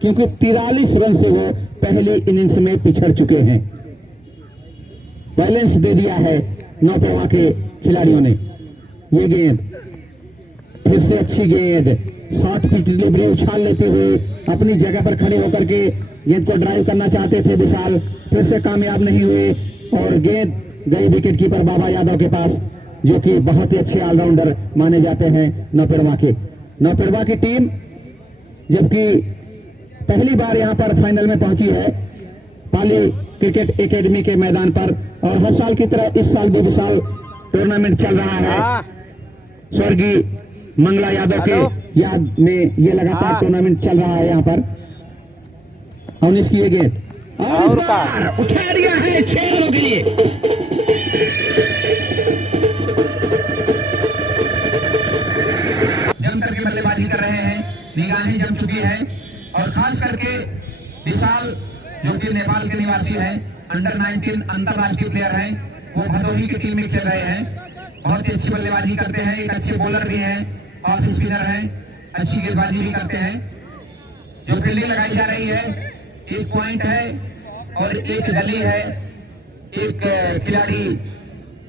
क्योंकि 43 रन से वो पहली इनिंग्स में पिछड़ चुके हैं। बैलेंस दे दिया है नौतरवा के खिलाड़ियों ने। ये गेंद फिर से अच्छी गेंद, शॉर्ट पिच डिलीवरी उछाल लेते हुए अपनी जगह पर खड़े होकर के गेंद को ड्राइव करना चाहते थे विशाल, फिर से कामयाब नहीं हुए और गेंद गई विकेट कीपर बाबा यादव के पास, जो कि बहुत ही अच्छे ऑलराउंडर माने जाते हैं नौतरवा के। नौतरवा की टीम जबकि पहली बार यहां पर फाइनल में पहुंची है पाली क्रिकेट एकेडमी के मैदान पर, और हर साल की तरह इस साल भी विशाल टूर्नामेंट चल रहा है। स्वर्गीय मंगला यादव के याद में ये लगातार टूर्नामेंट चल रहा है यहां पर। अवनीश की ये गेंद और उठा दिया है 6 रनों के लिए। जम करके बल्लेबाजी कर रहे हैं, निगाहें जम चुकी है और खास करके विशाल जो कि नेपाल के निवासी हैं, अंडर 19 अंतरराष्ट्रीय प्लेयर हैं, वो भदोही की टीम में खेल रहे हैं। बहुत ही अच्छी बल्लेबाजी करते हैं, एक अच्छे बॉलर भी हैं, ऑफ स्पिनर हैं, अच्छी गेंदबाजी भी करते हैं। जो फील्डिंग लगाई जा रही है, एक पॉइंट है और एक गली है। एक खिलाड़ी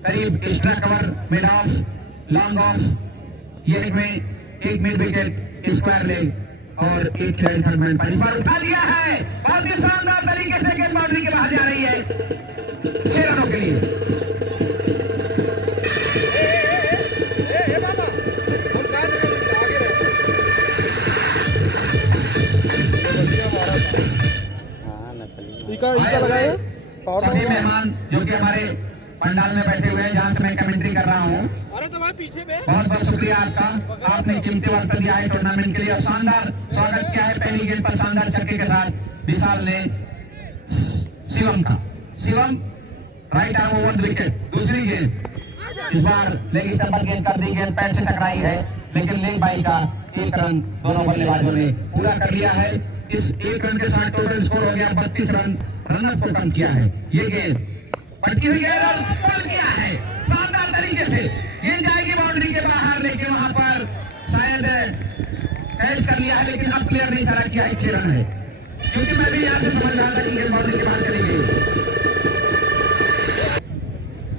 करीब extra cover, mid of, long off, ये में एक मिड विकेट, स्क्वायर लेग और एक खिलाड़ी थर्ड मैन पर। इस बार उठा लिया है, बहुत ही शानदार तरीके से गेंद बाउंड्री के बाहर जा रही है 6 रनों के लिए। सभी मेहमान जो कि हमारे पंडाल में बैठे हुए हैं, जहां से मैं कमेंट्री कर रहा हूं, अरे तो भाई पीछे में बहुत बहुत शुक्रिया आपका। आपने कीमती वक्त दिया है टूर्नामेंट के लिए और शानदार स्वागत किया है। पहली गेंद पर शानदार छक्के के साथ विशाल ने शिवम का, Shivam right arm over the wicket. दूसरी गेंद इस बार लेग स्टंपर गेंद कर दी, गेंद पैर से टकराई है, लेकिन लेग बाई का 1 रन दोनों बल्लेबाजों ने पूरा कर लिया है। इस 1 रन के साथ टोटल स्कोर हो गया 32 रन। रनअप को कम किया है। ये गेंद पटकी हुई है और बॉल किया है शानदार तरीके से। गेंद जाएगी बाउंड्री के बाहर, लेकिन वहां पर शायद कैच कर लिया है, लेकिन अब प्लेयर ने इशारा किया 6 रन है, क्योंकि मैं भी यहां से समझ रहा था कि गेंद बाउंड्री के बाहर चली गई।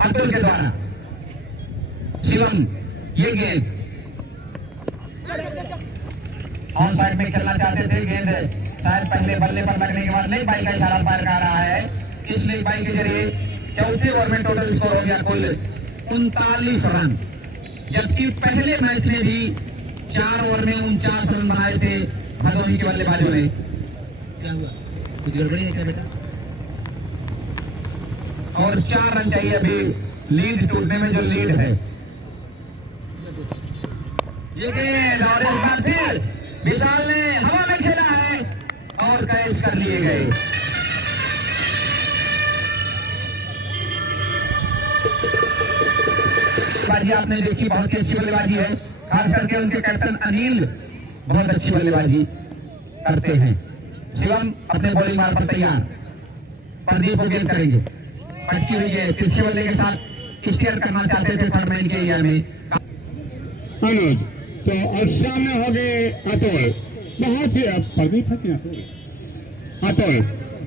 अब्दुल के द्वारा शिवम, ये गेंद ऑन साइड में खेलना चाहते थे, गेंद शायद पहले बल्ले पर लगने के बाद लेग बाई का इशारा अंपायर कर रहा है। इस लेग बाई के जरिए चौथे ओवर में टोटल स्कोर हो गया कुल 39 रन, जबकि पहले मैच में भी 4 ओवर में 49 रन बनाए थे भदोही के बल्लेबाजों ने। क्या हुआ, कुछ गड़बड़ी है क्या बेटा? और 4 रन चाहिए अभी लीड टूटने में, जो लीड है। ये गेंद और एक बार फिर विशाल ने हवा में खेला है और कैच कर लिए गए। बल्लेबाजी आपने देखी, बहुत ही अच्छी बल्लेबाजी है, खास करके उनके कैप्टन अनिल बहुत अच्छी बल्लेबाजी करते हैं। शिवम अपने बॉलिंग मार पर तैयार, प्रदीप को गेंद करेंगे, पटकी हुई गेंद तिरछे बल्ले के साथ स्टीयर करना चाहते थे थर्ड मैन के एरिया में। अनुज तो और सामने हो गए अतुल, बहुत ही प्रदीप है कि अतुल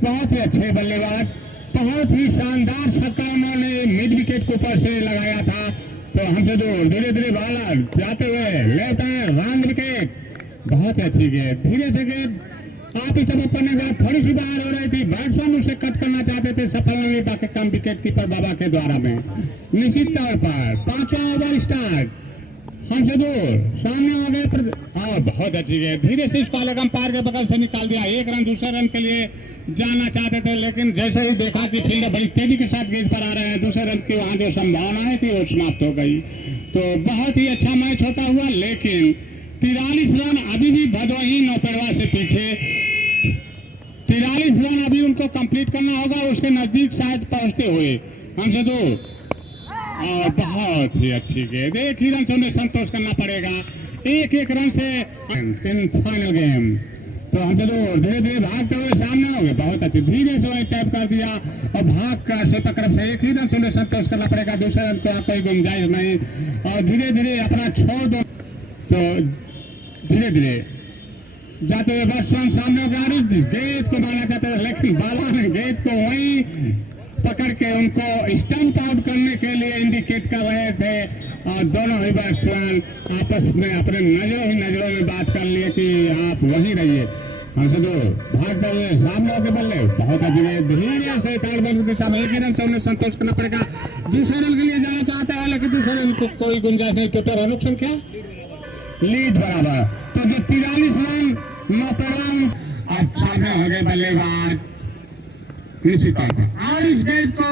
बहुत ही अच्छे बल्लेबाज, बहुत ही शानदार छक्का उन्होंने मिड विकेट के ऊपर से लगाया था। तो हमसे दूर धीरे धीरे बॉलर जाते हुए लेफ्ट रॉन्ग विकेट, बहुत ही अच्छी गेंद, धीरे से गेंद आप इस तरफ करने के बाद थोड़ी सी बाहर हो रही थी, बैट्समैन उसे कट करना चाहते थे, सफल नहीं पाके कम विकेट कीपर बाबा के द्वारा में। निश्चित तौर पर 5वां ओवर स्टार्ट, हमसे दूर सामने आ गए और बहुत अच्छी गेंद, धीरे से इसको अलग अंपायर के बगल से निकाल दिया। 1 रन, दूसरे रन के लिए जाना चाहते थे, लेकिन जैसे ही देखा कि फील्डर बड़ी तेजी के साथ गेंद पर आ रहे हैं, दूसरे रन की वहां जो संभावनाएं थी वो समाप्त हो गई। तो बहुत ही अच्छा मैच होता हुआ, लेकिन 43 रन अभी भी भदोही नौतरवा से पीछे। 43 रन अभी उनको कंप्लीट करना होगा, उसके नजदीक शायद पहुंचते हुए। हमसे दूर और बहुत ही अच्छी गेंद, 1 ही रन से उन्हें संतोष करना पड़ेगा, 1-1 रन से फाइनल गेम। तो हमसे दूर धीरे धीरे भागते हुए सामने हो गए, बहुत अच्छी, धीरे से उन्हें टैप कर दिया और भाग कर से तरफ से 1 ही रन से उन्हें संतोष करना पड़ेगा, दूसरे रन को कोई गुंजाइश नहीं और धीरे धीरे अपना छोड़ दो। तो धीरे धीरे जाते हुए बैट्समैन सामने हो गया, गेंद को मारना चाहते थे, लेकिन बाला ने गेंद को वही पकड़ के उनको स्टंप आउट करने के लिए इंडिकेट कर रहे थे और दोनों ही बैट्समैन आपस में अपने नजरों में बात कर लिए कि आप वहीं रहिए, हमसे तो भाग बल्ले सामने होकर बल्ले बहुत अजीब धीरे से थर्ड बॉल के सामने एक ही रन से उन्हें संतोष करना पड़ेगा। दूसरे रन के लिए जाना चाहते हैं लेकिन दूसरे रन को कोई गुंजाइश नहीं, टोटल रन संख्या लीड बराबर। तो जो 43 रन 9 रन अब सामने हो गए बल्लेबाज निश्चित तौर पर और इस गेंद को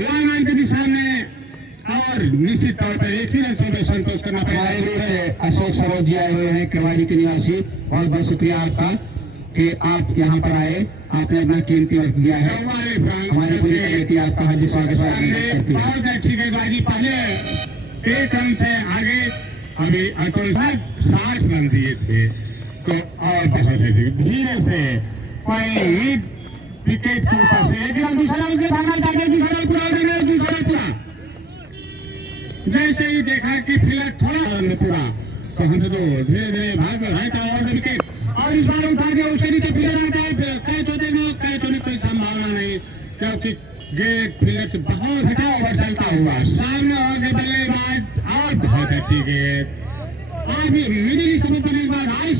लाइन के दिशा में और निश्चित तौर पर एक ही रन से संतोष करना पड़ेगा। अशोक सरोज जी आए हुए हैं करवाड़ी के निवासी, बहुत बहुत शुक्रिया आपका कि आप यहाँ पर आए, आपने अपना कीमती वक्त दिया है। हमारी पूरी कमेटी आपका हार्दिक स्वागत करती है। बहुत अच्छी गेंदबाजी, पहले 1 रन से आगे, अभी अतुल 60 रन दिए थे तो और बहुत अच्छी धीरे से विकेट के ऊपर से एक रन दूसरा पूरा जैसे ही देखा कि फिलहाल थोड़ा रन पूरा तो हमसे तो धीरे धीरे भाग रहता है और विकेट और इस बार उठा दिया, उसके नीचे फिर रहता है, कैच होते कैच कोई संभावना नहीं क्योंकि गेट फील्डर से बहुत हटा ओवर चलता हुआ सामने हो गए बल्लेबाज और बहुत अच्छी गेंद अभी मिडिल समय पर एक बार हाई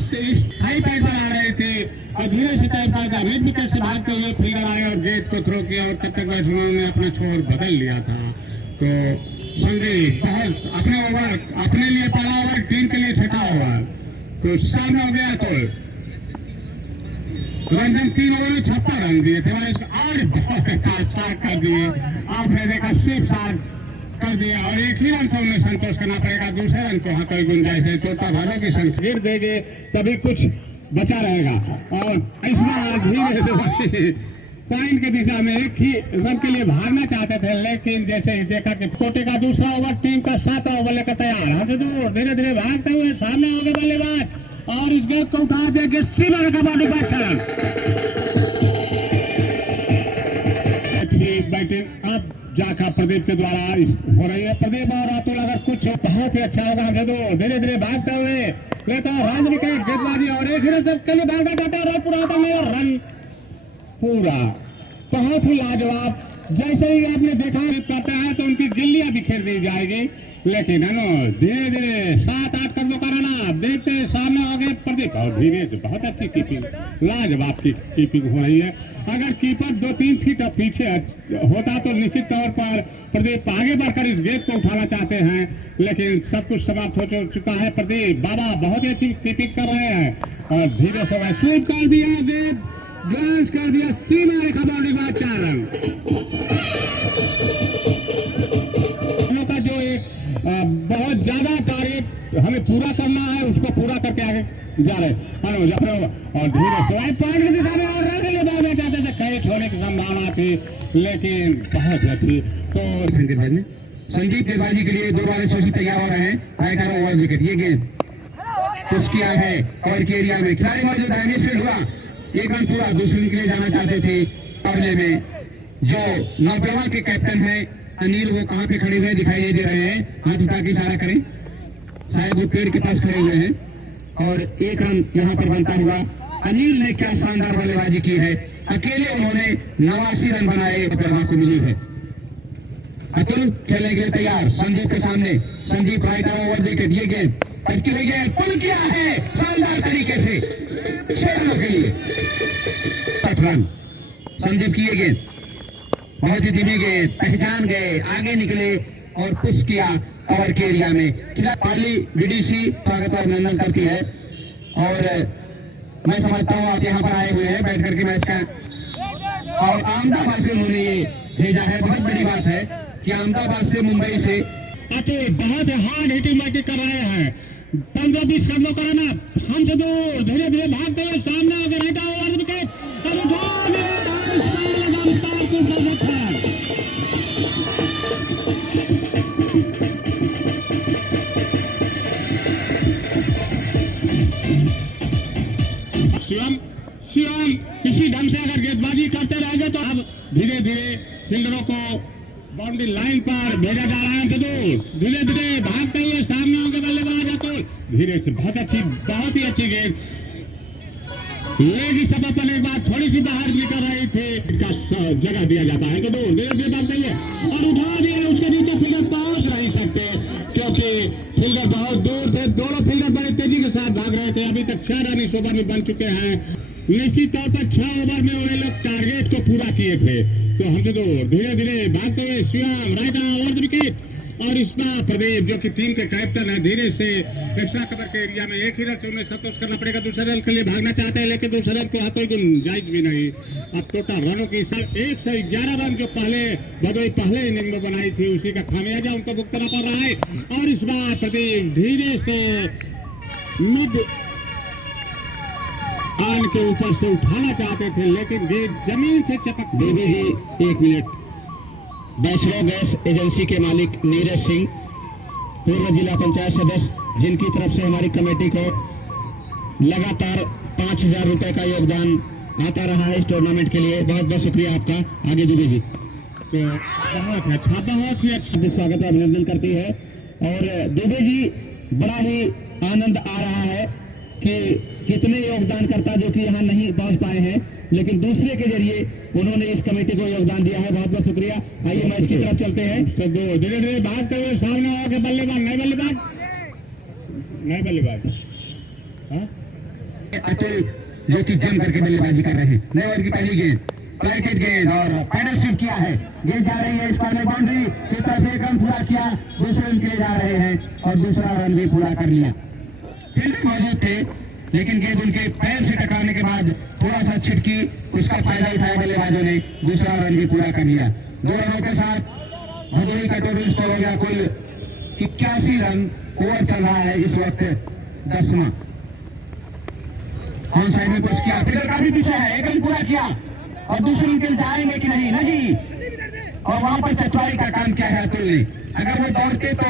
पैड पर आ रहे थे और धीरे से टाइप का मिड विकेट से भागते हुए फील्डर आए और गेंद को थ्रो किया और तब तक बैट्समैन ने अपना छोर बदल लिया था। तो संदीप बहुत अपने ओवर अपने लिए पहला ओवर, टीम के लिए छठा ओवर, तो सामने हो गया तो रंजन 3 ओवर में 56 रन दिए थे और बहुत अच्छा शॉट कर दिए, आपने देखा स्वीप शॉट कर दिया और एक ही रन से उन्हें संतोष करना पड़ेगा। दूसरे रन को कोई गुंजाइश है, चौथा भालों की संख्या गिर देंगे तभी कुछ बचा रहेगा और इस बार धीरे से पॉइंट की दिशा में एक ही रन के लिए भागना चाहते थे लेकिन जैसे ही देखा कि कोटे का दूसरा ओवर टीम का 7वां ओवर लेकर तैयार, हमसे तो धीरे धीरे भागते हुए सामने हो गए बल्लेबाज और इस गेंद को उठा देंगे सीमा का बॉडी पर छलांग, अच्छी बैटिंग अब जाकर प्रदीप के द्वारा हो रही है। प्रदीप और अतुल अगर कुछ बहुत ही अच्छा होगा, हमसे तो धीरे धीरे भागते हुए लेता रन विकेट गेंदबाजी और एक ही सबके लिए भागना चाहता है, पूरा होता है रन पूरा बहुत ही लाजवाब। जैसे ही आपने देखा करता है तो उनकी गिल्लियां बिखेर दी जाएगी लेकिन है ना धीरे धीरे 7-8 कदमों का रना देखते सामने आ गए प्रदीप और धीरे से बहुत अच्छी कीपिंग, लाजवाब की कीपिंग हो रही है। अगर कीपर 2-3 फीट पीछे होता तो निश्चित तौर पर प्रदीप आगे बढ़कर इस गेंद को उठाना चाहते हैं लेकिन सब कुछ समाप्त हो चुका है। प्रदीप बाबा बहुत ही अच्छी कीपिंग कर रहे हैं और धीरे से वह स्वीप कर दिया, गेंद ग्लांस कर दिया, सीमा रेखा बाउंड्री बाद 4 रन का जो एक बहुत ज्यादा कार्य हमें पूरा करना है उसको पूरा करके आगे जा रहे अनुज अपने और धीरे से पॉइंट की दिशा में और रन भागना चाहते थे, कैच होने की संभावना थी लेकिन बहुत अच्छी। तो संदीप गेंदबाजी के लिए 2 बार यशस्वी तैयार हो रहे हैं, राइटर ओवर विकेट, ये गेंद पुश किया है कवर के एरिया में, खिलाड़ी मौजूद है, मिसफील्ड हुआ, 1 रन पूरा, दूसरे के लिए जाना चाहते थे मुकाबले में। जो नौजवान के कैप्टन है अनिल वो कहाँ पे खड़े हुए दिखाई नहीं दे रहे हैं, हाथ उठा के इशारा करें, शायद वो पेड़ के पास खड़े हुए हैं और 1 रन यहाँ पर बनता हुआ। अनिल ने क्या शानदार बल्लेबाजी की है, अकेले उन्होंने 89 रन बनाए को मिली है। अतुल खेलने के लिए तैयार संदीप के सामने, संदीप राइटर ओवर विकेट, ये गेंद पटकी हुई गेंद पुल किया है शानदार तरीके से 6 रनों के लिए 60 रन। संदीप की ये गेंद बहुत ही धीमी गेंद, पहचान गए, आगे निकले और पुश किया कवर के एरिया में। पहली बीडीसी स्वागत और अभिनंदन करती है और मैं समझता हूँ आप यहाँ पर आए हुए हैं बैठ करके मैच का और अहमदाबाद से उन्होंने ये भेजा है, बहुत बड़ी बात है कि अहमदाबाद से मुंबई से बहुत हार्ड हिटिंग बैटिंग कर रहे हैं, 15-20 कदमों का रन, हमसे तो धीरे धीरे भागते हुए सामने अगर हटा ओवर विकेट शिवम इसी ढंग से अगर गेंदबाजी करते रहेंगे तो अब धीरे धीरे फील्डरों को बाउंड्री लाइन पर भेजा जा रहा है, तो धीरे धीरे भागते हुए सामने होंगे बल्लेबाज अतुल, धीरे से बहुत ही अच्छी गेंद लेग स्टंप पर एक बार थोड़ी सी बाहर निकल रही थी, इसका जगह दिया जाता है तो धीरे भागते हुए और उठा दिया, उसके नीचे फील्डर पहुंच नहीं सकते क्योंकि फील्डर बहुत दूर थे। दोनों फील्डर बड़े तेजी के साथ भाग रहे थे। अभी तक 6 रन इस ओवर में बन चुके हैं। निश्चित तौर पर 6 ओवर में वे लोग टारगेट को पूरा किए थे। तो हम तो धीरे धीरे भागते हुए शिवम राइट ओवर विकेट और इसमें प्रदीप जो कि टीम के कैप्टन है धीरे से एक्स्ट्रा कवर के एरिया में एक ही रन से उन्हें संतोष करना पड़ेगा। दूसरे रन के लिए भागना चाहते हैं लेकिन दूसरे रन को हाथ कोई गुंजाइश भी नहीं। अब टोटल रनों की 111 रन जो पहले इनिंग में बनाई थी उसी का खामियाजा उनको भुगतना पड़ रहा है। और इस बार प्रदीप धीरे से मिड आन के ऊपर से उठाना चाहते थे लेकिन गेंद जमीन से चपक। देवी जी 1 मिनट। वैष्णव गैस एजेंसी के मालिक नीरज सिंह, पूर्व जिला पंचायत सदस्य, जिनकी तरफ से हमारी कमेटी को लगातार 5,000 रुपए का योगदान आता रहा है इस टूर्नामेंट के लिए। बहुत बहुत शुक्रिया आपका। आगे दुबे जी। तो बहुत ही अच्छा हार्दिक स्वागत और अभिनंदन करती है। और दुबे जी बड़ा ही आनंद आ रहा है कि कितने योगदानकर्ता जो कि यहाँ नहीं पहुंच पाए हैं लेकिन दूसरे के जरिए उन्होंने इस कमेटी को योगदान दिया है। बहुत बहुत शुक्रिया। आइए मैच की तरफ चलते हैं। तो धीरे धीरे भागते हुए सामने आके बल्लेबाज नए बल्लेबाज अतुल जो कि जम करके बल्लेबाजी कर रहे हैं। नए ओवर की पहली गेंद प्लेटेड गेंद और पैडल शिफ्ट किया है। गेंद जा रही है इस कॉर्नर बाउंड्री की तरफ। 1 रन पूरा किया, दूसरे रन के लिए जा रहे हैं और दूसरा रन भी पूरा कर लिया। फील्डर मौजूद थे लेकिन गेंद उनके पैर से टकराने के बाद थोड़ा सा छिटकी, उसका फायदा उठाया बल्लेबाजों ने, दूसरा रन भी पूरा कर लिया। 2 रनों के साथ भदोही का टोटल स्कोर हो गया कुल 81 रन। ओवर चल रहा है इस वक्त 10वां। ऑन साइड में पुश किया, फिर काफी पीछे है, 1 रन पूरा किया और दूसरे रन के लिए जाएंगे कि नहीं? नहीं। और वहां पर चतुराई का काम किया है अतुल ने। अगर वो दौड़ते तो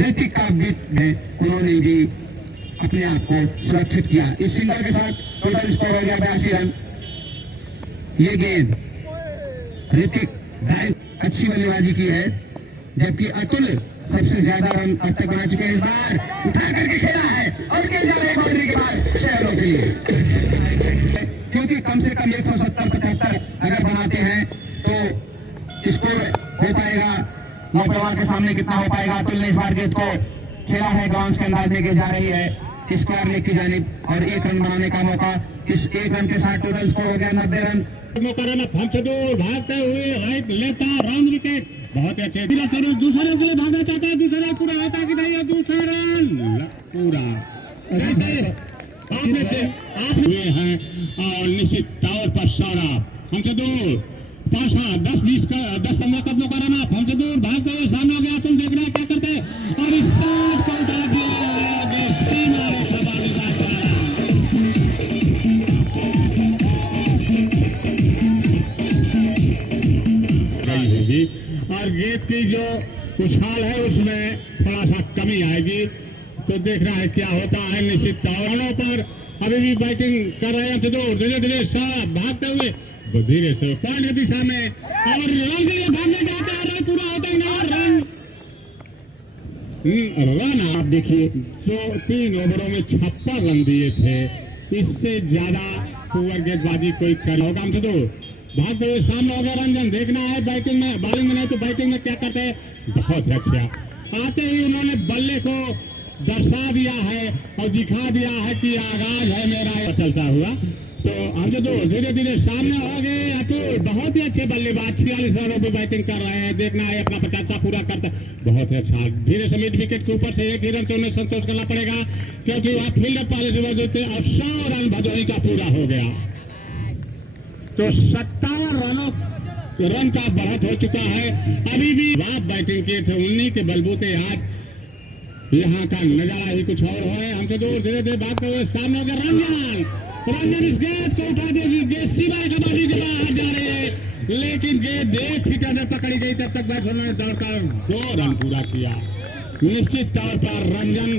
ऋतिक का बीट में उन्होंने भी अपने आप को सुरक्षित किया। इस सिंगल के साथ टोटल स्कोर हो गया 82 रन। ये गेंद ऋतिक अच्छी बल्लेबाजी की है जबकि अतुल सबसे ज्यादा रन अब तक बना चुके हैं। इस बार उठा करके खेला है और गेंद जा रही है बाउंड्री के बाद 6 रनों के लिए, क्योंकि कम से कम 170-75 अगर बनाते हैं तो स्कोर हो पाएगा। नौजवान के सामने कितना हो पाएगा? अतुल ने इस बार गेंद को खेला है, ग्राउंड के अंदाज में गेंद जा रही है स्क्वायर लेग की जानिब और 1 रन बनाने का मौका। इस 1 रन के साथ टोटल स्कोर हो गया 90 रन। हमसे दूर भागते हुए राइट लेता राउंड विकेट। बहुत ही अच्छे दूसरे रन के लिए भागना चाहता है। दूसरा रन पूरा होता कि नहीं? दूसरा रन पूरा ऐसे आप हुए हैं और निश्चित तौर पर सौरभ हमसे दूर 10-15 कदमों का रन। हमसे दूर भागते हुए सामने हो गया। तुम देखना है क्या करते हैं और इस शॉट को उठा दिया होगी और गेंद की जो उछाल है उसमें थोड़ा सा कमी आएगी। तो देखना है क्या होता है। निश्चित तौर पर अभी भी बैटिंग कर रहे हैं। धीरे धीरे सब भागते हुए धीरे से पॉइंट की दिशा में और रन के लिए भागने जाते हैं। रन पूरा होता है नहीं। रन आप देखिए जो 3 ओवरों में 56 रन दिए थे, इससे ज्यादा पुअर गेंदबाजी कोई कर होगा। हमसे दो भागते हुए सामने हो गया रंजन। देखना है बैटिंग में, बॉलिंग में नहीं तो बैटिंग में क्या करते हैं। बहुत अच्छा आते ही उन्होंने बल्ले को दर्शा दिया है और दिखा दिया है कि आगाज है मेरा चलता हुआ। तो हम जो धीरे धीरे सामने हो गए। अतुल बहुत ही अच्छे बल्लेबाज 46 रनों पे बैटिंग कर रहे हैं। देखना है अपना 50 पूरा करता। बहुत ही अच्छा धीरे से मिड विकेट के ऊपर से 1 ही रन से उन्हें संतोष करना पड़ेगा क्योंकि वह फील्डर पहले से मौजूद थे और 100 रन भदोही का पूरा हो गया। तो 57 रन का बढ़त हो चुका है। अभी भी आप बैटिंग किए थे, उन्हीं के बलबूते आज यहाँ का नजारा ही कुछ और है। हमसे दूर धीरे धीरे भागते हुए सामने हो गया रंजन इस गेंद को उठा देगी। गेंद सिवाय का बाजी के बाहर जा रही है लेकिन गेंद 1 फीट अंदर पकड़ी गई। तब तक बैट्समैन ने दौड़कर 2 रन पूरा किया। निश्चित तौर पर रंजन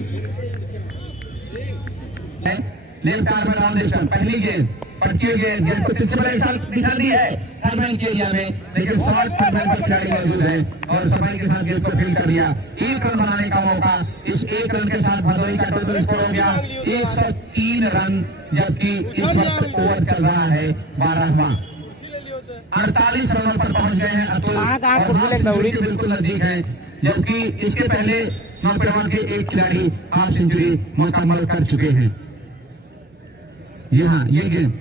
लेफ्ट आर्म में राउंड डिस्टेंस पहली गेंद पटकी हुई गेंद को तिरछे बल्ले के साथ दिशा दी है थर्ड मैन के एरिया में, लेकिन शॉर्ट थर्ड मैन पर खिलाड़ी मौजूद है और सफाई के साथ गेंद को फील्ड कर दिया। 1 रन बनाने का मौका, इस 1 रन के साथ भदोही का टोटल स्कोर हो गया 103 रन, जबकि इस वक्त ओवर चल रहा है 12वां। 48 रनों पर पहुंच गए हैं अतुल और सेंचुरी के बिल्कुल नजदीक है, जबकि इसके पहले नौपेड़वा के एक खिलाड़ी हाफ सेंचुरी मुकम्मल कर चुके हैं। यहाँ ये गेंद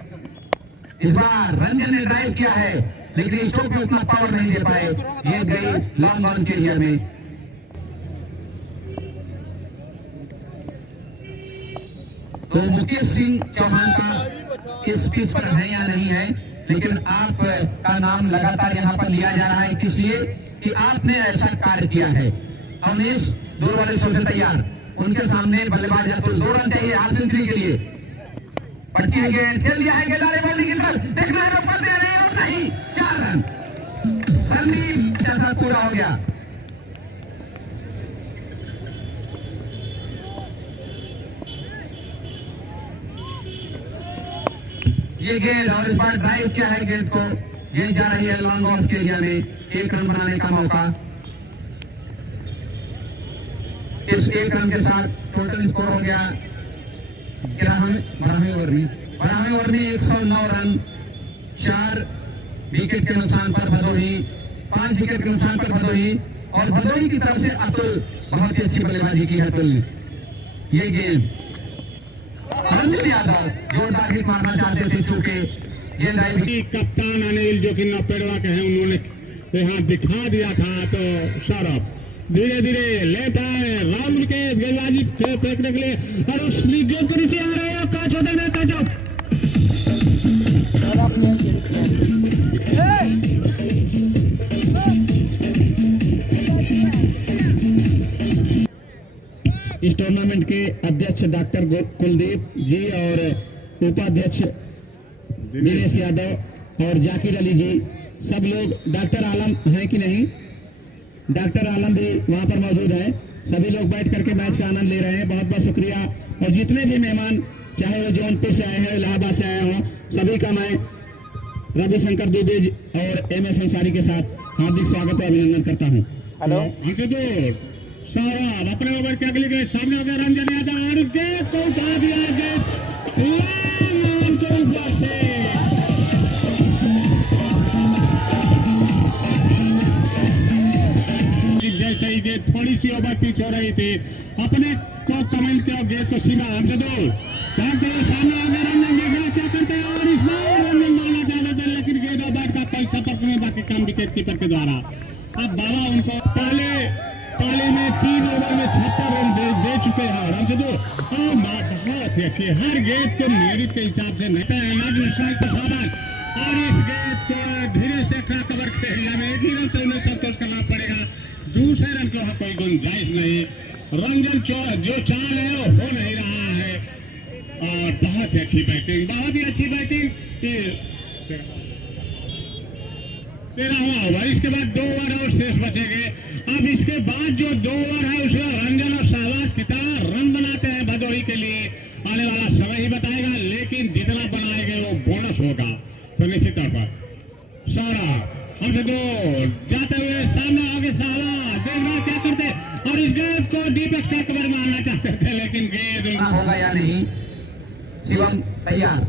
इस बार रंजन ने ड्राइव किया है, लेकिन स्ट्रोक में उतना पावर नहीं दे पाए, ये गई लॉन्ग ऑन के एरिया में। तो मुकेश सिंह चौहान का इस पिच पर है या नहीं है, लेकिन आप का नाम लगातार यहाँ पर लिया जा रहा है, किस लिए कि आपने ऐसा कार्य किया है। अवनीश दूर वाले शो से तैयार, उनके सामने बल्लेबाज अतुल 2 रन चाहिए हाफ सेंचुरी के लिए। पटकी हुई गेंद खेल दिया है, गेंदारे बॉल निकल कर देखना है ऊपर दे रहे हैं, नहीं 4 रन, संदीप का साथ पूरा हो गया। ये गेंद और इस बार ड्राइव किया है गेंद को, गेंद जा रही है लॉन्ग ऑफ के एरिया में, 1 रन बनाने का मौका। इस 1 रन के साथ टोटल स्कोर हो गया 12वें ओवर में 109 रन, 4 विकेट के नुकसान पर भदोही, 5 विकेट के नुकसान पर भदोही, और भदोही की तरफ से अतुल बहुत ही अच्छी बल्लेबाजी की है अतुल ने। ये गेंद रंजन यादव जोरदार हिट मारना चाहते थे, चूंकि गेंद आई। कप्तान अनिल जो कि नौपेड़वा के हैं, उन्होंने यहाँ दिखा दिया था, तो सौरभ धीरे धीरे लेफ्ट आए, राउंड के गेंदबाजी फेंकने के लिए, और उस गेंद को नीचे आ रहे हैं, कैच होता है, कैच आउट। इस टूर्नामेंट के अध्यक्ष डॉक्टर कुलदीप जी और उपाध्यक्ष दिनेश यादव और जाकिर अली जी, सब लोग, डॉक्टर आलम है कि नहीं, डॉक्टर आलम भी वहां पर मौजूद है, सभी लोग बैठ करके मैच का आनंद ले रहे हैं। बहुत बहुत शुक्रिया। और जितने भी मेहमान, चाहे वो जौनपुर से आए हैं, इलाहाबाद से आए हों, सभी का मैं रविशंकर दुबे और MS अंसारी के साथ हार्दिक स्वागत और अभिनंदन करता हूँ। हेलो सौरभ अपने ओवर के अगली गेंद सामने हो गया, रंजन यादव और उस गेंद को उठा दिया, जैसे ही गेंद थोड़ी सी ओवर पिच हो रही थी, अपने को कमेंट किया, गेंद को सीधा हमसे दूर सामने आ गया, रंजन क्या करते हैं, और इस बार रंजन मारना चाहते थे, लेकिन गेंद और बैट का कोई सतर्क नहीं, बाकी काम विकेट कीपर के द्वारा। अब बाबा उनको पहले में 3 ओवर में 76 रन दे चुके हैं, और हमसे दूर बहुत ही अच्छी, हर गेंद को मेरिट के हिसाब से नहीं है, और इस गेंद को धीरे से कवर के एरिया में 1 ही रन से उन्हें संतोष करना पड़ेगा, दूसरे रन को कोई गुंजाइश नहीं। रंजन जो चाह रहे हो नहीं रहा है, और बहुत ही अच्छी बैटिंग, बहुत ही अच्छी बैटिंग। 13वां ओवर, इसके बाद 2 ओवर और शेष बचेंगे। अब इसके बाद जो 2 ओवर है उसमें रंजन और शाहबाज कितना रन बनाते हैं भदोही के लिए आने वाला समय ही बताएगा, लेकिन जितना बनाएंगे वो बोनस होगा। तो निश्चित तौर पर सौरभ हमसे दूर जाते हुए सामने आगे शाहबाज, देखना क्या करते, और इस गेंद को डीप एक्स्ट्रा कवर मारना चाहते थे, लेकिन गेंद होगा या नहीं। शिवम तैयार,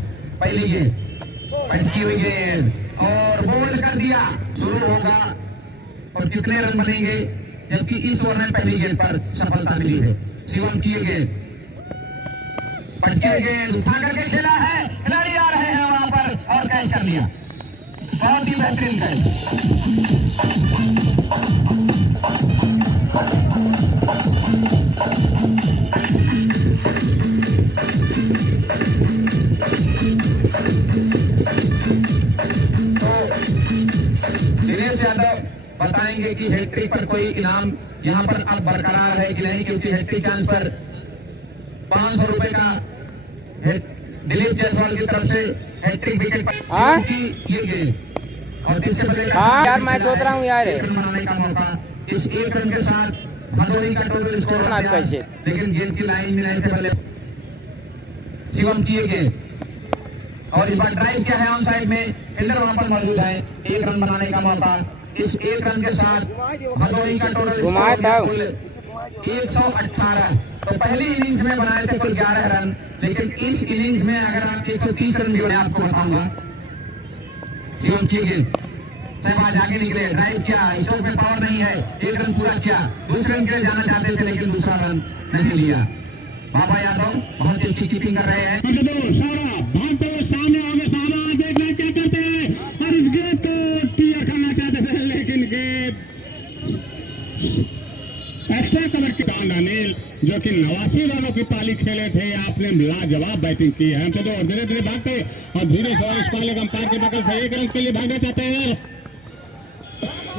पहली गेंद पटकी हुई गेंद और बोल्ड कर दिया, शुरू होगा और कितने रन बनेंगे, जबकि इस ओवर में पहली गेंद पर सफलता मिली है। शिवम की गेंद पटकी हुई गेंद उठा करके खेला है, खिलाड़ी आ रहे हैं वहां पर और कैच कर लिया, बहुत ही बेहतरीन कैच। दिनेश यादव बताएंगे कि हैट्रिक पर कोई इनाम यहाँ पर अब बरकरार है कि नहीं, क्योंकि हैट्रिक चांस पर 500 रुपए का दिलीप जायसवाल की तरफ से हैट्रिक विकेट की ये गेंद और किससे यार मैं सोच रहा हूँ यार बनाने का मौका, इस 1 रन के साथ भदोही का टोटल स्कोर हो गया, लेकिन गेंद की लाइन में नहीं थे पहले। शिवम की ये गेंद और इस बार ड्राइव किया है ऑन साइड में, फील्डर वहां पर मौजूद है, 1 रन बनाने का मौका। इस 1 रन के साथ भदोही का टोटल घुमाए स्कोर था। कुल 118। तो पहली इनिंग्स में बनाए थे कुल 11 रन, लेकिन इस इनिंग्स में अगर आप 130 रन जोड़े, आपको बताऊंगा। शिवम की गेंद, शहबाज आगे निकले, ड्राइव किया, स्टोक में पावर नहीं है, 1 रन पूरा किया, दूसरे रन के लिए जाना चाहते थे लेकिन दूसरा रन नहीं लिया। बाबा यादव बहुत ही अच्छी कीपिंग कर रहे हैं। सारा भागते हुए सामने होंगे, सारा देखना क्या करते हैं और इस गेंद को क्लियर करना चाहते थे, लेकिन गेंद एक्स्ट्रा कवर के दान अनिल जो कि 89 रनों की पाली खेले थे, आपने लाजवाब बैटिंग की है। हमसे तो धीरे धीरे भागते और धीरे से इस वाले अंपायर के बगल से 1 रन के लिए भागना चाहते हैं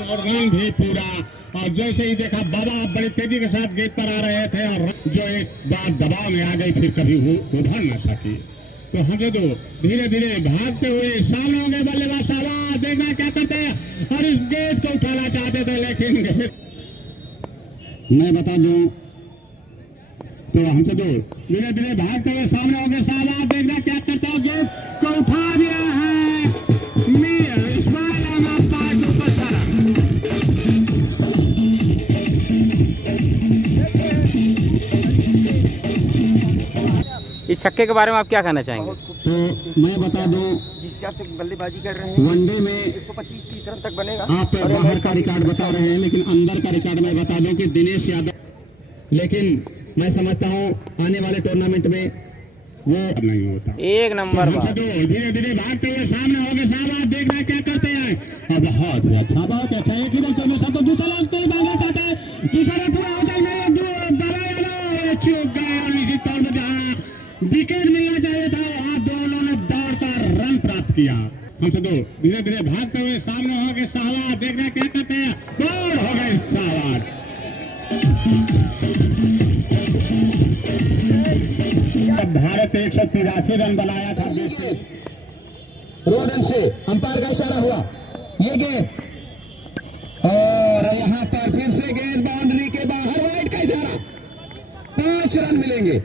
और रन भी पूरा। और जैसे ही देखा बाबा बड़ी तेजी के साथ गेंद पर आ रहे थे और जो एक बार दबाव में आ गई, फिर कभी वो उभर न सकी। तो हमें तो धीरे धीरे भागते हुए सामने होंगे बल्लेबाज साहब, देखना क्या करते हैं और इस गेंद को उठाना चाहते थे, लेकिन मैं बता दूं तो हमसे तो धीरे धीरे भागते हुए सामने होंगे साहब, देखना क्या करते हैं, गेंद को उठा दिया है इस छक्के के बारे में आप क्या कहना चाहेंगे? तो मैं बता दूं, जिस हिसाब से बल्लेबाजी कर रहे हैं, वनडे में 125-30 रन तक बनेगा। आप बाहर का रिकॉर्ड बता रहे हैं, लेकिन अंदर का रिकॉर्ड मैं बता दूं कि दिनेश यादव, लेकिन मैं समझता हूं आने वाले टूर्नामेंट में वो नहीं होता। 1 नंबर बात। धीरे धीरे भागते हुए सामने होंगे साहब, देखना क्या करते हैं और बहुत अच्छा, बहुत अच्छा। एक ही रन से हमेशा तो दूसरा रन कोई भागना चाहता है, दूसरा रन पूरा हो जाएगा, चूक गए और निश्चित तौर पर जहाँ विकेट मिलना चाहिए था वहां दोनों ने दौड़कर रन प्राप्त किया। हमसे तो धीरे धीरे भागते हुए सामने होंगे साहब, देखना क्या करते हैं, गोल हो गए साहब। भारत 183 रन बनाया था। रोडन से अंपायर का इशारा हुआ, ये गेंद और यहाँ पर फिर से गेंद बाउंड्री के बाहर, वाइड का इशारा, 5 रन मिलेंगे।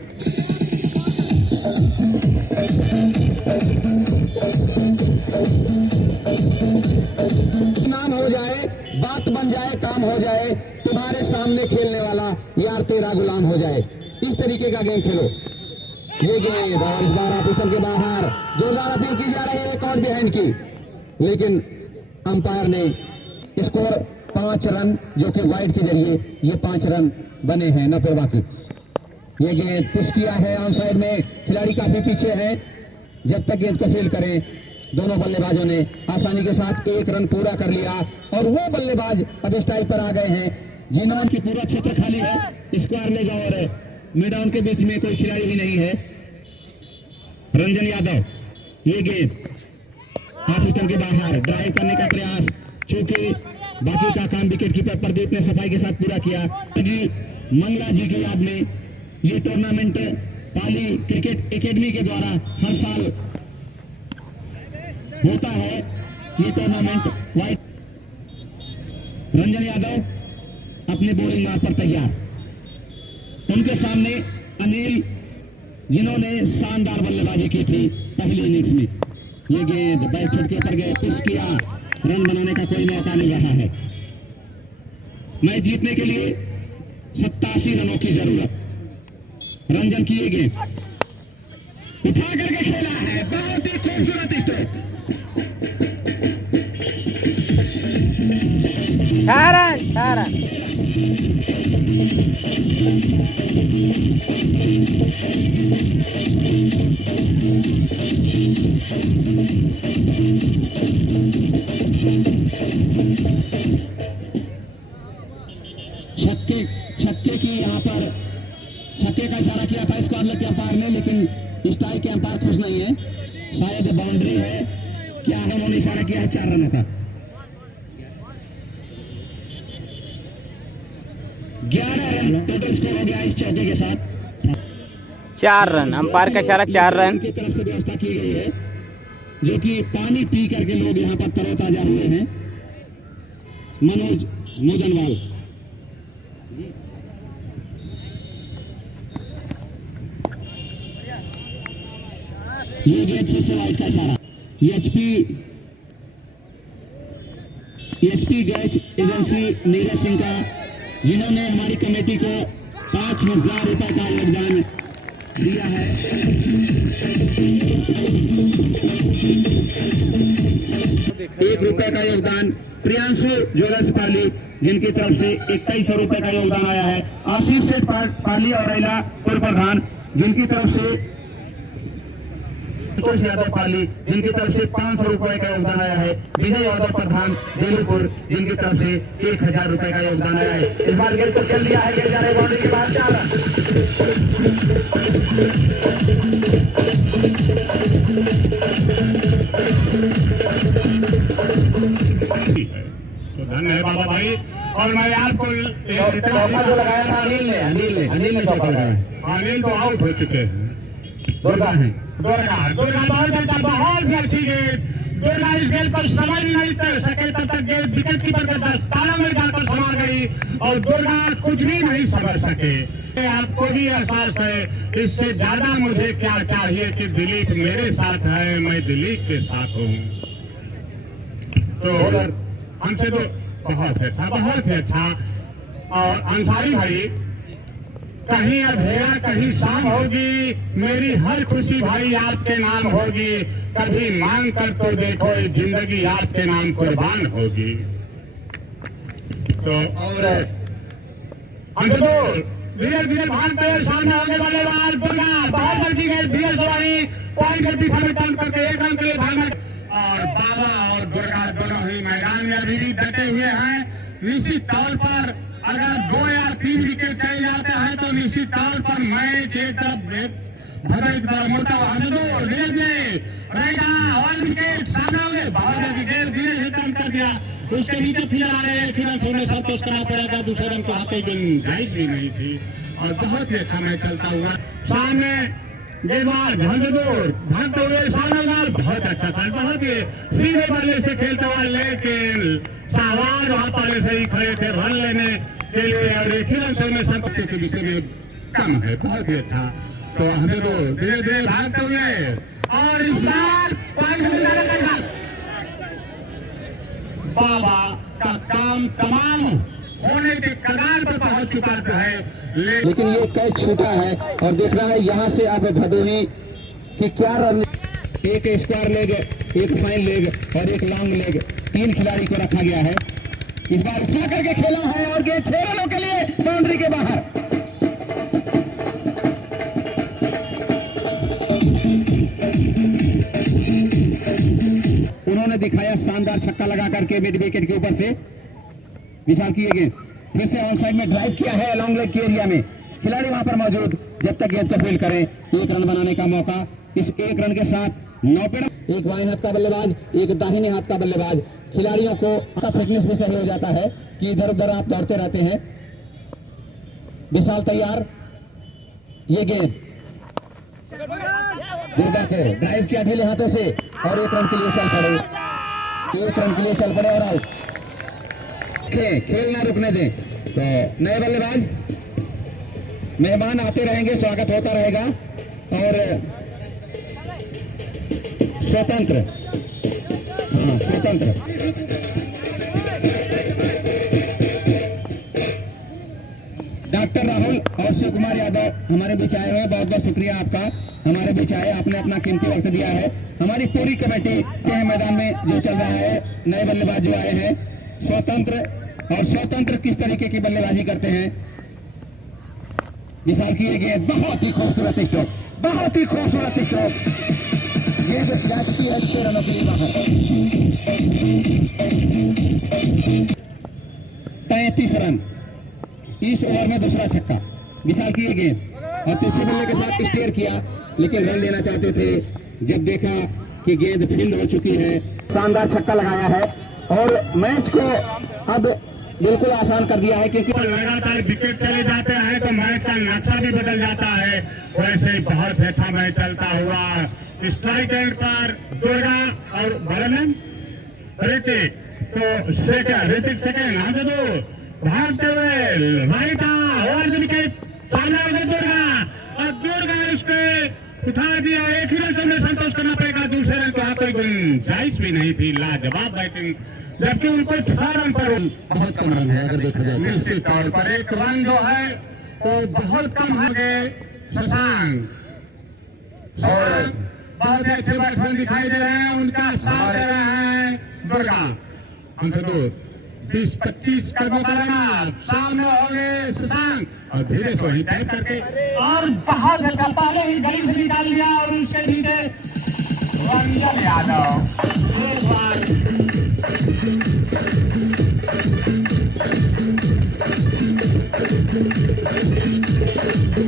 नाम हो जाए, बात बन जाए, काम हो जाए, तुम्हारे सामने खेलने वाला यार तेरा गुलाम हो जाए, इस तरीके का गेम खेलो। ये गेंद और इस बार पिस्टन के बाहर जोरदार अपील की जा रही है, रिकॉर्ड बिहाइंड की, लेकिन अंपायर ने स्कोर 5 रन जो कि वाइड के जरिए ये 5 रन बने हैं, न तो बाकी। ये गेंद पुश किया है ऑन साइड में, खिलाड़ी काफी पीछे है, जब तक गेंद को फील्ड करें दोनों बल्लेबाजों ने आसानी के साथ 1 रन पूरा कर लिया और वो बल्लेबाज अब स्टाइल पर आ गए हैं जिन्होंने पूरा क्षेत्र खाली है, स्क्वायर लेग और मैदान के बीच में कोई खिलाड़ी भी नहीं है। रंजन यादव, ये गेंद हाफ स्टंप के बाहर, ड्राइव करने का प्रयास, चूंकि बाकी का काम विकेट कीपर प्रदीप ने सफाई के साथ पूरा किया। मंगला जी की याद में ये टूर्नामेंट पाली क्रिकेट एकेडमी के द्वारा हर साल होता है। ये टूर्नामेंट वाइट, रंजन यादव अपने बोलिंग मार पर तैयार, उनके सामने अनिल जिन्होंने शानदार बल्लेबाजी की थी पहली इनिंग्स में। ये गेंद बैट फुट के ऊपर गए, पुश किया, रन बनाने का कोई मौका नहीं रहा है। मैच जीतने के लिए 87 रनों की जरूरत। रंजन की ये गेंद उठा करके खेला है, बहुत ही खूबसूरत स्ट्रोक। 6 रन। छक्के की यहाँ पर छक्के का इशारा किया था स्क्वायर लेग के अंपायर ने, लेकिन स्ट्राइक के अंपायर खुश नहीं है, शायद बाउंड्री है, क्या है, उन्होंने इशारा किया है 4 रनों का। 11 रन टोटल स्कोर हो गया इस चौके के साथ। 4 रन, अंपायर का इशारा 4 रन की तरफ से व्यवस्था की गई है, जो कि पानी पी करके लोग यहाँ पर तरोताजा हुए हैं। मनोज मोदनवाल, ये गेंद फिर से वाइड का इशारा। HP gas agency Neeraj Singh का, जिन्होंने हमारी कमेटी को 5,000 रुपए का योगदान दिया है। ₹1 का योगदान प्रियांशु ज्वेलर्स पाली, जिनकी तरफ से 2100 रुपए का योगदान आया है। आशीष सेठ पाली और रैला पूर्व प्रधान, जिनकी तरफ से संतोष यादव पाली, जिनकी तरफ से 500 रुपए का योगदान आया है। विजय यादव प्रधान बेलूपुर, जिनकी तरफ से 1000 रुपए का योगदान आया है। इस बार गेंद को खेल लिया है, गेंद जा रही है बाउंड्री के बाहर। 4 रन। तो धन्य है बाबा भाई। और मैं आपको लगाया था अनिल ने चौका लगाया। अनिल तो आउट हो चुके हैं। दुर्गा है, दुर्गा बहुत अच्छा, बहुत ही अच्छी गेंद। दुर्गा इस गेंद पर समझ नहीं कर सके, तब तक गेंद विकेट कीपर के दस्ताना में जाकर समा गई और दुर्गा कुछ भी नहीं समझ सके। आपको भी एहसास है, इससे ज्यादा मुझे क्या चाहिए कि दिलीप मेरे साथ है, मैं दिलीप के साथ हूँ। तो हमसे तो बहुत ही अच्छा। और अंसारी भाई, कहीं अंधेरा कहीं शाम होगी, मेरी हर खुशी भाई आपके नाम होगी। कभी मांग कर तो देखो, जिंदगी आपके नाम कुर्बान होगी। तो और हम तो धीरे धीरे भागते हुए सामने होने वाले बाल दुर्गा बहुत अच्छी गई, धीरे सवारी पॉइंट की दिशा में टर्न करके 1 रन के लिए भागना। और बाबा और दुर्गा दोनों ही मैदान में अभी भी डटे हुए हैं। निश्चित तौर पर अगर 2 या 3 विकेट चले जाते हैं तो निश्चित तौर पर मैच एक तरफ मोटा धीरे धीरे रहेगा। और विकेट सामने हो गए, बहुत विकेट धीरे से कम कर दिया। उसके नीचे फिर आ रहे हैं, फिर उन्हें संतोष करना पड़ेगा। दूसरे रन को हाथे गुंजाइश भी नहीं थी और बहुत ही अच्छा मैच चलता हुआ। सामने गेंदबाज भागते हुए सामने बहुत अच्छा था, बहुत ही सीधे बल्ले से खेलता हुआ, लेकिन शाहबाज वहां पहले से ही खड़े थे रन लेने के लिए। और एक ही रन से उन्हें संतोष के विषय में कम है, बहुत ही अच्छा। तो हमें तो धीरे धीरे भागते हुए और इस बार बाबा का काम तमाम होने के कगार पर पहुंच चुका है, लेकिन ये कैच छूटा है और देखना है यहाँ से अब भदोही कि क्या रन। एक स्क्वायर लेग, एक फाइन लेग और एक लॉन्ग लेग, 3 खिलाड़ी को रखा गया है। इस बार उठा करके खेला है और गेंद 6 रनों के लिए बाउंड्री के बाहर। उन्होंने दिखाया शानदार छक्का लगा करके मिड विकेट के ऊपर से विशाल की गेंद फिर से ऑन साइड में ड्राइव किया है लॉन्ग लेग के एरिया में। खिलाड़ी वहां पर मौजूद, जब तक गेंद को फील्ड करें 1 रन बनाने का मौका। इस 1 रन के साथ 9 पे एक बाएं हाथ का बल्लेबाज, एक दाहिने हाथ का बल्लेबाज। खिलाड़ियों को फिटनेस भी सही हो जाता है कि इधर उधर आप दौड़ते रहते हैं। विशाल तैयार, ये गेंद दुर्गा को ड्राइव किया ढीले हाथों से और 1 रन के लिए चल पड़े, 1 रन के लिए चल पड़े और आउट। खेल ना रुकने दें। तो नए बल्लेबाज मेहमान आते रहेंगे, स्वागत होता रहेगा। और स्वतंत्र डॉक्टर राहुल और शिव कुमार यादव हमारे बीच आए हुए हैं। बहुत बहुत शुक्रिया आपका, हमारे बीच आए, आपने अपना कीमती वक्त दिया है। हमारी पूरी कमेटी के मैदान में जो चल रहा है, नए बल्लेबाज जो आए हैं स्वतंत्र किस तरीके की बल्लेबाजी करते हैं। विशाल की ये गेंद बहुत ही खूबसूरत स्ट्रोक, बहुत ही खूबसूरत स्ट्रोक। ये जो जाती है 6 रनों के लिए बाहर। 33 रन इस ओवर में दूसरा छक्का। विशाल की ये गेंद और तीसरे बल्ले के साथ स्टेयर किया, लेकिन रन लेना चाहते थे। जब देखा कि गेंद फील्ड हो चुकी है, शानदार छक्का लगाया है और मैच को अब बिल्कुल आसान कर दिया है, क्योंकि लगातार विकेट चले जाते हैं तो मैच का नक्शा भी बदल जाता है। वैसे बहुत अच्छा मैच चलता हुआ। स्ट्राइक एंड पर दुर्गा और बरन ऋतिक, तो ऋतिक सेकेंड हम दो भागते हुए राइट और विकेट सामने दुर्गा, और दुर्गा उसके उठा दिया, एक ही रन से उन्हें संतोष करना पड़ेगा। दूसरे रन को यहाँ कोई गुंजाइश भी नहीं थी। लाजवाब बैटिंग, जबकि उनको 6 रन पर बहुत कम रन है अगर देखा जाए। निश्चित तौर पर एक रन जो है वो बहुत कम हो गए। शशांक और बहुत ही अच्छे बैट्समैन दिखाई दे रहे हैं, उनका साथ दे रहे हैं दुर्गा। हमसे दूर 20-25 कदमों का रन सामने हो गए शशांक, और धीरे से वहीं टाइप करके और बहुत अच्छा पहले ही गली से निकाल दिया, और उसके नीचे रंजन यादव एक बार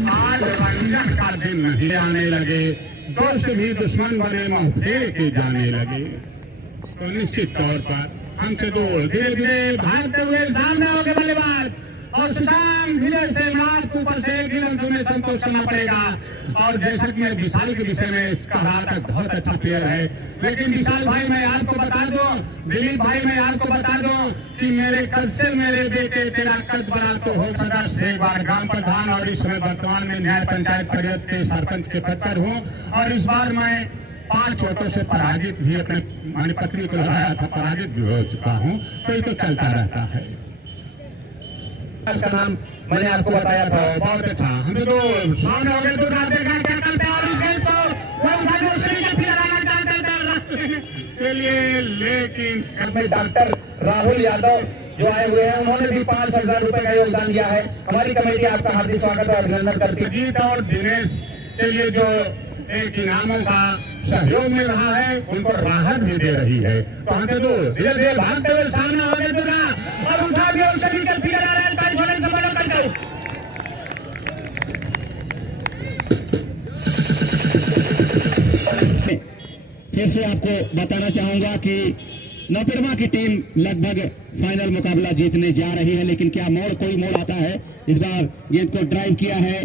आज रंजन का दिन नहीं आने लगे, दोस्त भी दुश्मन बने, मुंह फेर के जाने लगे। तो निश्चित तौर पर हमसे दूर धीरे धीरे भागते हुए सामने हो गए बल्लेबाज, और शशांक धीरे से नाक ऊपर से एक ही रन से उन्हें संतोष करना पड़ेगा। और जैसा कि मैं विशाल के विषय में कहा था, बहुत अच्छा प्लेयर है, लेकिन विशाल भाई मैं आपको बता दो, दिलीप भाई मैं आपको बता दो कि मेरे कद से मेरे बेटे तेरा कद बड़ा तो हो सका। एक बार ग्राम प्रधान और इस समय वर्तमान में न्याय पंचायत परिषद के सरपंच के पद पर हूँ, और इस बार मैं 5 वोटों से पराजित भी अपने पत्नी को लगाया था, पराजित भी हो चुका हूँ। तो ये तो चलता रहता है। उसका नाम मैंने आपको बताया था। बहुत अच्छा, हम तो सामने हो गए, तो देखना क्या करते हैं, और इसके तो वो उठा के उसके नीचे फिर लगाना चाहते थे के लिए, लेकिन अपने डॉक्टर राहुल यादव जो आए हुए हैं, उन्होंने भी 5,000 रुपए का योगदान दिया है। हमारी कमेटी आपका हार्दिक स्वागत और अभिनंदन करती है। जीत और दिनेश के लिए जो एक इनामों का सहयोग मिल रहा है, उनको राहत भी दे रही है। तो हमसे दूर धीरे धीरे भागते हुए सामने हो गए दुर्गा, और उठा के उसके नीचे फिर फिर से आपको बताना चाहूंगा कि नौपरमा की टीम लगभग फाइनल मुकाबला जीतने जा रही है, लेकिन क्या कोई मोड़ आता है। इस बार गेंद को ड्राइव किया है,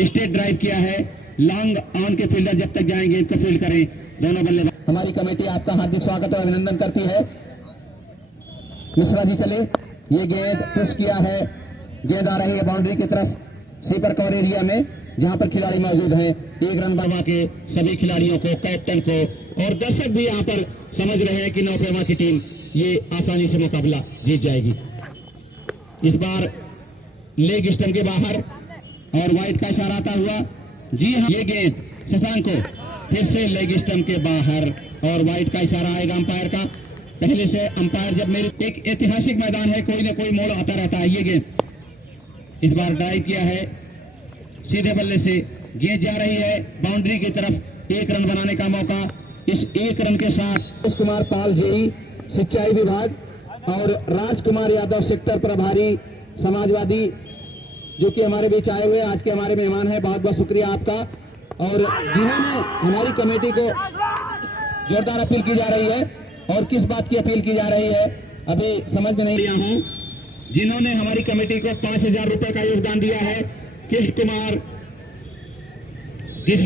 स्टेट ड्राइव किया है, लॉन्ग ऑन के फील्डर जब तक जाएंगे गेंद को फील्ड करें दोनों बल्लेबाज। हमारी कमेटी आपका हार्दिक स्वागत और अभिनंदन करती है। मिश्रा जी चले, ये गेंद पुश किया है, गेंद आ रही है बाउंड्री की तरफ, सीपर कवर एरिया में जहां पर खिलाड़ी मौजूद हैं। 1 रन बनवा के सभी खिलाड़ियों को, कैप्टन को और दर्शक भी यहां पर समझ रहे हैं कि नौपरमा की टीम ये आसानी से मुकाबला जीत जाएगी। इस बार लेग स्टंप के बाहर और वाइड का इशारा आता हुआ, जी हाँ, ये गेंद शशांक को फिर से लेग स्टंप के बाहर और वाइड का इशारा आएगा अंपायर का। पहले से अंपायर जब मेरे एक ऐतिहासिक मैदान है, कोई ना कोई मोड़ आता रहता है। ये गेंद इस बार ड्राइव किया है, सीधे बल्ले से गेंद जा रही है बाउंड्री की तरफ। 1 रन बनाने का मौका। इस 1 रन के साथ कुमार पाल जेई सिंचाई विभाग और राजकुमार यादव सेक्टर प्रभारी समाजवादी जो कि हमारे बीच आए हुए आज के हमारे मेहमान हैं, बहुत बहुत शुक्रिया आपका। और जिन्होंने हमारी कमेटी को जोरदार अपील की जा रही है, और किस बात की अपील की जा रही है अभी समझ में नहीं लिया हूं, जिन्होंने हमारी कमेटी को 5,000 रुपए का योगदान दिया है। कृष्ण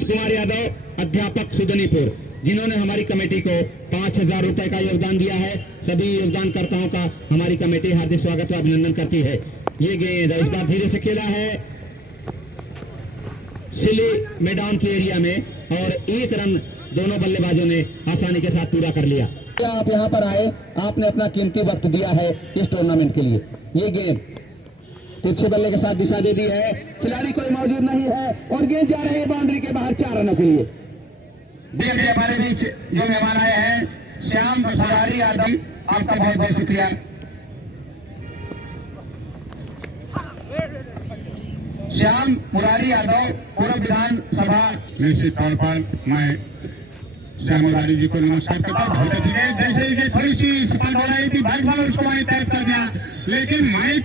कुमार यादव अध्यापक सुदनीपुर, जिन्होंने हमारी कमेटी को 5,000 रुपए का योगदान दिया है। सभी योगदानकर्ताओं का हमारी कमेटी हार्दिक स्वागत और अभिनंदन करती है। ये गेंद इस बार धीरे से खेला है सिली मैदान के एरिया में, और 1 रन दोनों बल्लेबाजों ने आसानी के साथ पूरा कर लिया। आप यहाँ पर आए, आपने अपना कीमती वक्त दिया है इस टूर्नामेंट के लिए। ये गेंद तिरछे बल्ले के साथ दिशा दे दी है, खिलाड़ी कोई मौजूद नहीं है, और गेंद जा रही है बाउंड्री के बाहर 4 रनों के लिए। देखिए हमारे बीच जो मेहमान आए हैं, श्याम मुरारी यादव, आपका बहुत बहुत शुक्रिया। श्याम मुरारी यादव पूर्व विधानसभा। निश्चित तौर पर मैं श्याम मुरारी जी को नमस्कार करता हूँ। बहुत अच्छी है, जैसे ये थोड़ी सी स्पष्ट हो रही थी, भाई भाई उसको मैंने टाइप कर दिया, लेकिन मैच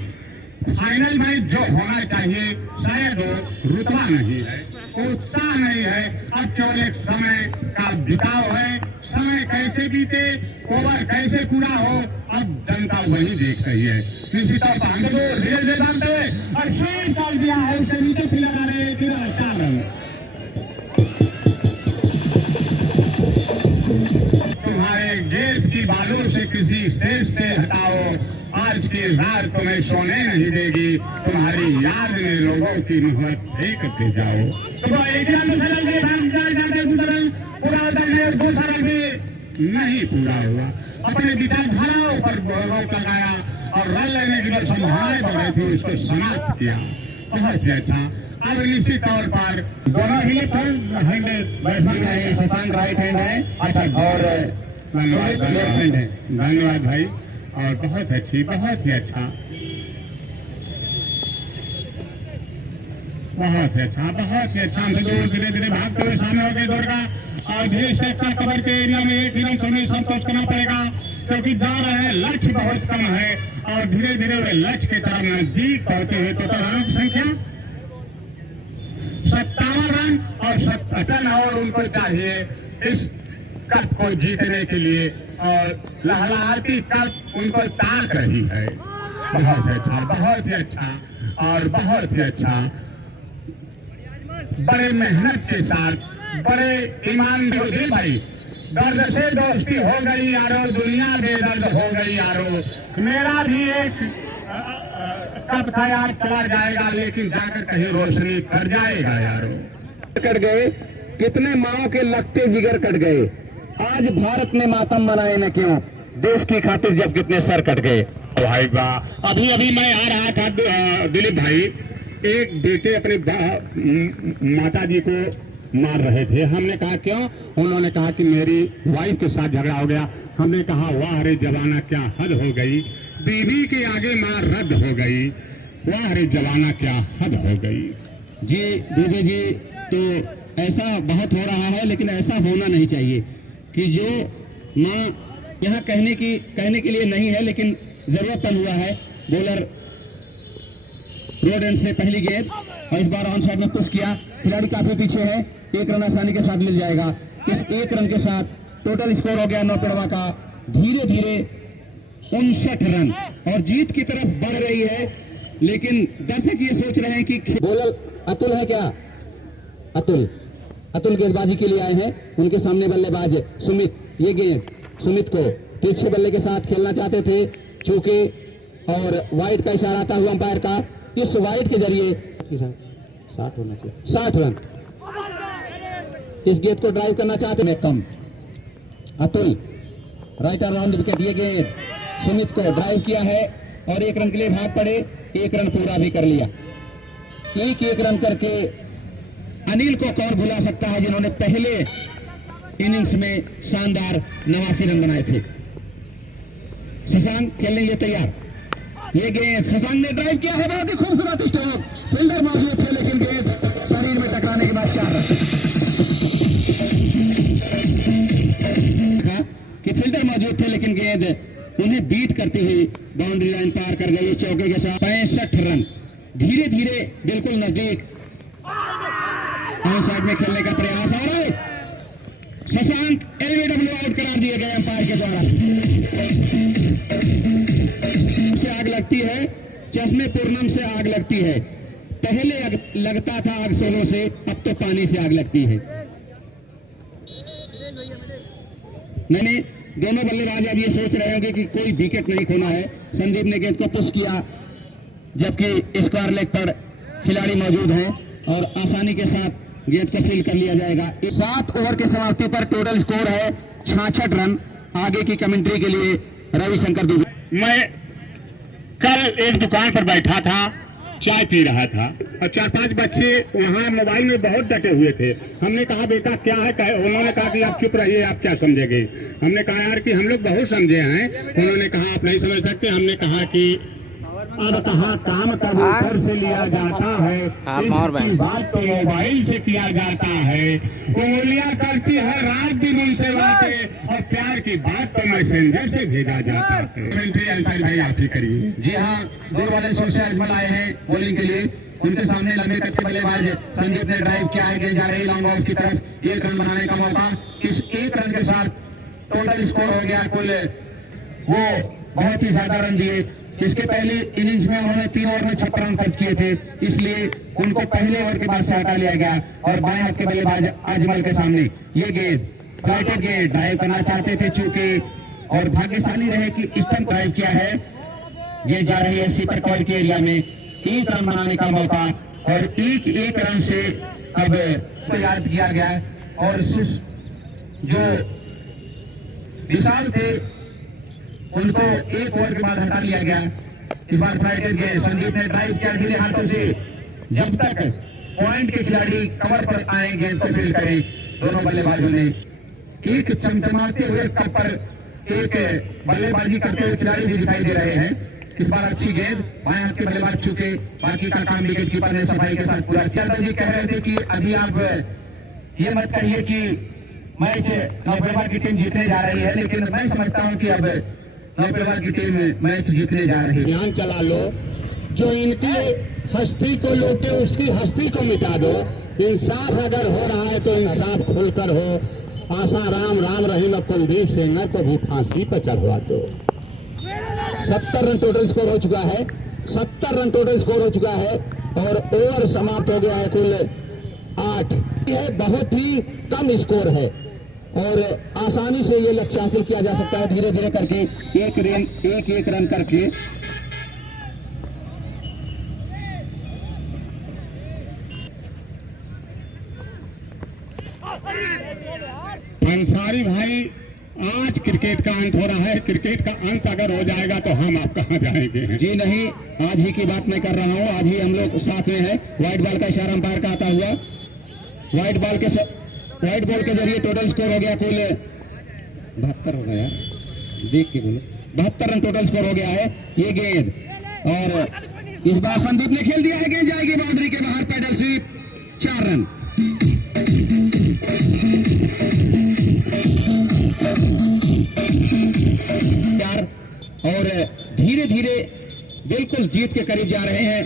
फाइनल मैच जो होना चाहिए शायद वो रुतबा नहीं है, उत्साह नहीं है। अब केवल एक समय का बिताव है, समय कैसे बीते, ओवर कैसे पूरा हो, अब जनता वही देख रही है। निश्चित तौर पर हम लोग धीरे धीरे जानते हैं, और स्वीप डाल दिया है, उसे नीचे फिर लगा रहे 4 रन। तुम्हारे गेंद की बालों से किसी शेष से हटाओ, आज की रात तुम्हें सोने नहीं देगी, तुम्हारी याद में लोगों की मोहब्बत फेंकते जाओ। तो एक रन से लगे जाते दूसरा पूरा दूसरा भी नहीं पूरा हुआ, अपने विचारधाराओं पर रोक लगाया और रन लेने की जो संभावनाएं बढ़ रही थी उसको समाप्त किया। बहुत ही अच्छा। अब निश्चित तौर पर दोनों ही हैंड बैट्समैन है, शशांक राइट हैंड है, अच्छा, और लेफ्ट हैंड है। धन्यवाद भाई, और बहुत अच्छी, बहुत ही अच्छा, बहुत ही अच्छा, बहुत ही अच्छा। हम धीरे धीरे भागते हुए सामने हो गए दौड़ का, और धीरे स्टेप का कवर के एरिया में एक रन से संतोष करना पड़ेगा, क्योंकि जा रहे हैं, लक्ष्य बहुत कम है और धीरे धीरे वे लक्ष्य की तरफ नजदीक पहुंचे हुए। तो रनों की संख्या 57 रन और 57, और उनको चाहिए इस कप को जीतने के लिए, और लहलहाती कप उनको ताक रही है। बहुत अच्छा, बहुत ही अच्छा, और बहुत ही अच्छा। बड़े मेहनत के साथ, बड़े ईमानदारी भाई, दर्द से दोस्ती हो गई यारो, दुनिया बेदर्द हो गई यारो। मेरा भी एक कब था यार, चला जाएगा लेकिन जाकर कहीं रोशनी कर जाएगा यारो। कट गए, कितने माओ के लगते जिगर कट गए, आज भारत में मातम मनाए न क्यों, देश की खातिर जब कितने सर कट गए। भाई वाह, अभी अभी मैं आ रहा था दिलीप भाई, एक बेटे अपने माता जी को मार रहे थे। हमने कहा क्यों? उन्होंने कहा कि मेरी वाइफ के साथ झगड़ा हो गया। हमने कहा वाह रे जवाना, क्या हद हो गई, बीवी के आगे मां रद्द हो गई, वाह रे जवाना, क्या हद हो गई। जी दीदी जी, तो ऐसा बहुत हो रहा है, लेकिन ऐसा होना नहीं चाहिए कि जो माँ यहाँ कहने के लिए नहीं है, लेकिन जरूरतन हुआ है। बॉलर रोड एंड से पहली गेंद, और इस बार ऑन साइड में पुश किया, खिलाड़ी काफी पीछे है, एक रन आसानी के साथ मिल जाएगा। इस एक रन के साथ टोटल स्कोर हो गया नौपड़वा का धीरे धीरे 59 रन, और जीत की तरफ बढ़ रही है। लेकिन दर्शक ये सोच रहे हैं कि बॉलर अतुल है क्या? अतुल गेंदबाजी के लिए आए हैं, उनके सामने बल्लेबाज सुमित। ये गेंद सुमित को तिरछे बल्ले के साथ खेलना चाहते थे, चूंकि और वाइड का इशारा आता हुआ अंपायर का, इस वाइड के जरिए 60 होना चाहिए, 60 रन। इस गेंद को ड्राइव करना चाहते हैं कम। अतुल राइट अराउंड विकेट, ये गेंद सुमित को ड्राइव किया है और एक रन के लिए भाग पड़े, एक रन पूरा भी कर लिया। एक रन करके अनिल को कौन भुला सकता है, जिन्होंने पहले इनिंग्स में शानदार 89 रन बनाए थे। शशांक खेलने के लिए तैयार, ये गेंद शशांक ने ड्राइव किया है, बहुत ही खूबसूरत स्ट्रोक, फील्डर मौजूद थे लेकिन गेंद शरीर में टकराने के बाद 4 कि फील्डर मौजूद थे लेकिन गेंद उन्हें बीट करती हुई बाउंड्री लाइन पार कर गई। इस चौके के साथ 65 रन, धीरे धीरे बिल्कुल नजदीक ऑन साइड में खेलने का प्रयास, और शशांक एलबीडब्ल्यू आउट करार दिए गए अंपायर के द्वारा। से आग लगती है, चश्मे पूर्णम से आग लगती है, पहले लगता था आग सोलों से, अब तो पानी से आग लगती है। मैंने दोनों बल्लेबाज अब ये सोच रहे होंगे कि कोई विकेट नहीं खोना है। संदीप ने गेंद को पुश किया, जबकि स्क्वायर लेग पर खिलाड़ी मौजूद हैं और आसानी के साथ गेंद को फील कर लिया जाएगा। 7 ओवर के समाप्ति पर टोटल स्कोर है 66 रन। आगे की कमेंट्री के लिए रविशंकर दुबे। मैं कल एक दुकान पर बैठा था, चाय पी रहा था, और 4-5 बच्चे वहाँ मोबाइल में बहुत डटे हुए थे। हमने कहा बेटा क्या है? उन्होंने कहा कि आप चुप रहिए, आप क्या समझेंगे। हमने कहा यार कि हम लोग बहुत समझे हैं। उन्होंने कहा आप नहीं समझ सकते। हमने कहा कि अब कहाँ काम कबूतर से लिया जाता है, इसकी बात तो मोबाइल से किया जाता है। उंगलियां करती है रात दिन उनसे बातें, और प्यार की बात तो मैसेंजर से भेजा जाता है। आंसर भाई आप ही करिए। जी हाँ, 2 वाले सोशल आए हैं बॉलिंग के लिए, उनके सामने लंबे कद के बल्लेबाज संदीप ने ड्राइव किया है, गेंद जा रही लॉन्ग ऑफ की तरफ, 1 रन बनाने का मौका। इस 1 रन के साथ टोटल स्कोर हो गया कुल, वो बहुत ही ज्यादा रन दिए। इसके पहले इनिंग्स में उन्होंने 3 ओवर में 56 रन खर्च किए थे, इसलिए उनको पहले ओवर के बाद से हटा लिया गया। और बाएं हाथ के बल्लेबाज अजमल के सामने ये गेंद फ्लाइटेड गेंद ड्राइव करना चाहते थे, चूंकि और भाग्यशाली रहे कि स्टंप ड्राइव किया है। ये जा रही है सीपर कॉइल के एरिया में, 1 रन बनाने का मौका और एक रन से अब याद किया गया है। और जो विशाल थे उनको 1 ओवर के बाद हटा लिया गया। इस बार फाइटर के संदीप ने ड्राइव किया धीरे हाथों से, जब तक पॉइंट के खिलाड़ी कवर पर आए गेंद को फील्ड करें। दोनों बल्लेबाजों ने एक चमचमाते हुए कप पर एक बल्लेबाजी करते हुए खिलाड़ी भी दिखाई दे रहे हैं। इस बार अच्छी गेंद, बाएं हाथ के बल्लेबाज चुके, बाकी का काम विकेट कीपर ने सफाई के साथ पूरा किया। यादव जी कह रहे थे कि अभी आप ये मत कहिए कि मैच नौपेड़वा की टीम जीतने जा रही है, लेकिन मैं समझता हूं कि अब नौपेड़वा की टीम मैच जीतने जा रही है। ध्यान चला लो, जो इनकी हस्ती को लूटे उसकी हस्ती को मिटा दो। इंसाफ अगर हो रहा है तो इंसाफ खुलकर हो। आसाराम राम रहीम कुलदीप सेंगर को भी फांसी पर चढ़वा दो। 70 रन टोटल स्कोर हो चुका है, 70 रन टोटल स्कोर हो चुका है और ओवर समाप्त हो गया है कुल 8। यह बहुत ही कम स्कोर है और आसानी से ये लक्ष्य हासिल किया जा सकता है धीरे धीरे करके, एक रन करके। अंसारी भाई, आज क्रिकेट का अंत हो रहा है। क्रिकेट का अंत अगर हो जाएगा तो हम आप कहां जाएंगे? जी नहीं, आज ही की बात मैं कर रहा हूं, आज ही हम लोग साथ में हैं। व्हाइट बॉल का इशारा अंपायर का आता हुआ, व्हाइट बॉल के जरिए टोटल स्कोर हो गया कुल 72 हो गया, देख के बोलो 72 रन टोटल स्कोर हो गया है। ये गेंद और इस बार संदीप ने खेल दिया है, गेंद जाएगी बाउंड्री के बाहर, पैडल स्वीप, 4 रन। और धीरे धीरे बिल्कुल जीत के करीब जा रहे हैं।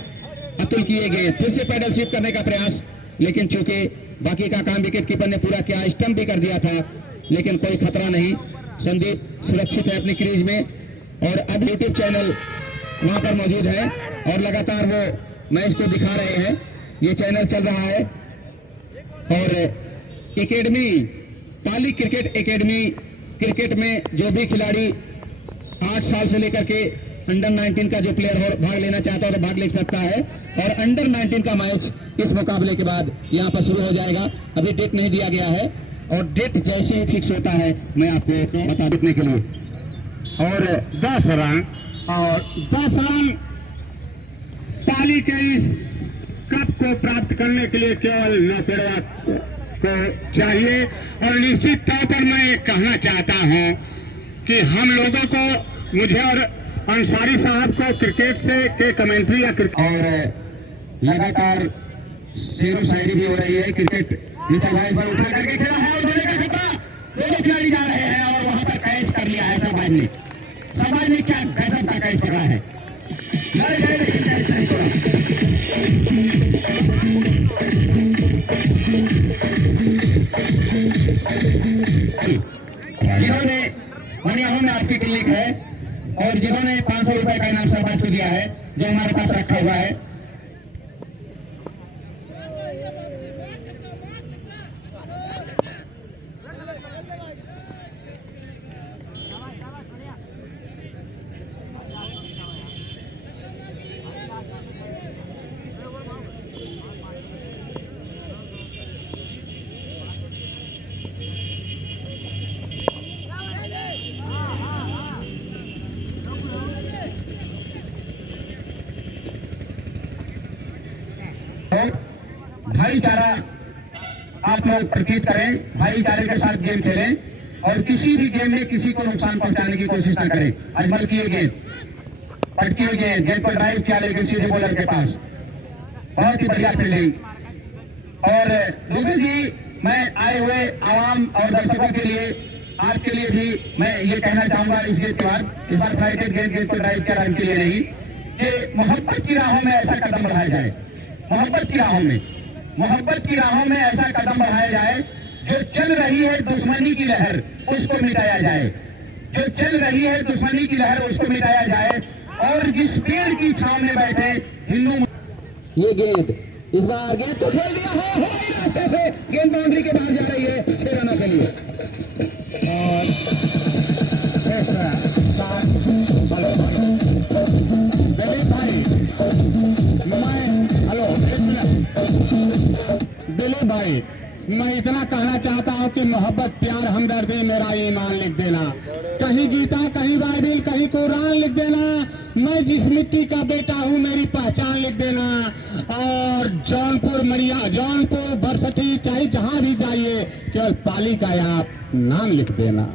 अतुल की ये गेंद, फिर से पैडल स्वीप करने का प्रयास, लेकिन चूंकि बाकी का काम विकेट कीपर ने पूरा किया, स्टंप भी कर दिया था, लेकिन कोई खतरा नहीं। संदीप सुरक्षित है अपनी क्रीज में और अब यूट्यूब चैनल वहां पर मौजूद है और लगातार वो मैच को दिखा रहे हैं। ये चैनल चल रहा है और एकेडमी, पाली क्रिकेट एकेडमी, क्रिकेट में जो भी खिलाड़ी 8 साल से लेकर के अंडर 19 का जो प्लेयर भाग लेना चाहता है तो भाग ले सकता है। और अंडर 19 का मैच इस मुकाबले के बाद यहाँ पर शुरू हो जाएगा। अभी डेट नहीं दिया गया है और डेट जैसे ही फिक्स होता है मैं आपको बता देने के लिए। और 10 रन पाली के इस कप को प्राप्त करने के लिए केवल नौपेड़वा को चाहिए। और निश्चित तौर पर मैं ये कहना चाहता हूं कि हम लोगों को, मुझे और अंसारी साहब को क्रिकेट से के कमेंट्री या और लगातार शेर शायरी भी हो रही है। क्रिकेट नीचे भाई उठा करके खेला है और बॉलिंग का खतरा, दोनों खिलाड़ी जा रहे हैं और वहां पर कैच कर लिया है समाज ने क्या गजब का कैच पकड़ा है। जिन्होंने मनियाहों में आपकी क्लिनिक है और जिन्होंने 500 रुपए का इनाम सरपंच को दिया है, जो हमारे पास रखा हुआ है। भाईचारा आप लोग प्रतीत करें, भाईचारे के साथ गेम खेलें और किसी भी गेम में किसी को नुकसान पहुंचाने की कोशिश न करें। अजमल की गेंद, पटकी हुई गेंद को ड्राइव किया लेकिन सीधे बॉलर के पास, बहुत ही बढ़िया फील्डिंग। और दुबे जी, मैं आए हुए आवाम और दर्शकों के लिए, आपके लिए भी मैं ये कहना चाहूंगा इस गेंद के बाद, इस बार फ्लाइटेड गेंद को ड्राइव किया रन के लिए नहीं, कि मोहब्बत की राहों में ऐसा कदम बढ़ाया जाए, मोहब्बत की राहों में ऐसा कदम बढ़ाया जाए, जो चल रही है दुश्मनी की लहर उसको मिटाया जाए, जो चल रही है दुश्मनी की लहर उसको मिटाया जाए। और जिस पेड़ की छांव में बैठे हिंदू, ये गेंद, इस बार गेंद को खेल दिया है, रास्ते से गेंद बाउंड्री के बाहर जा रही है 6 रनों के लिए। और दिलीप भाई, दिलीप भाई, मैं इतना कहना चाहता हूँ कि मोहब्बत, प्यार, हमदर्दी मेरा ईमान लिख देना। कहीं गीता, कहीं बाइबिल, कहीं कुरान लिख देना। मैं जिस मिट्टी का बेटा हूँ मेरी पहचान लिख देना। और जौनपुर, मरिया, जौनपुर, बरसठी, चाहे जहाँ भी जाइए केवल पाली का आप नाम लिख देना।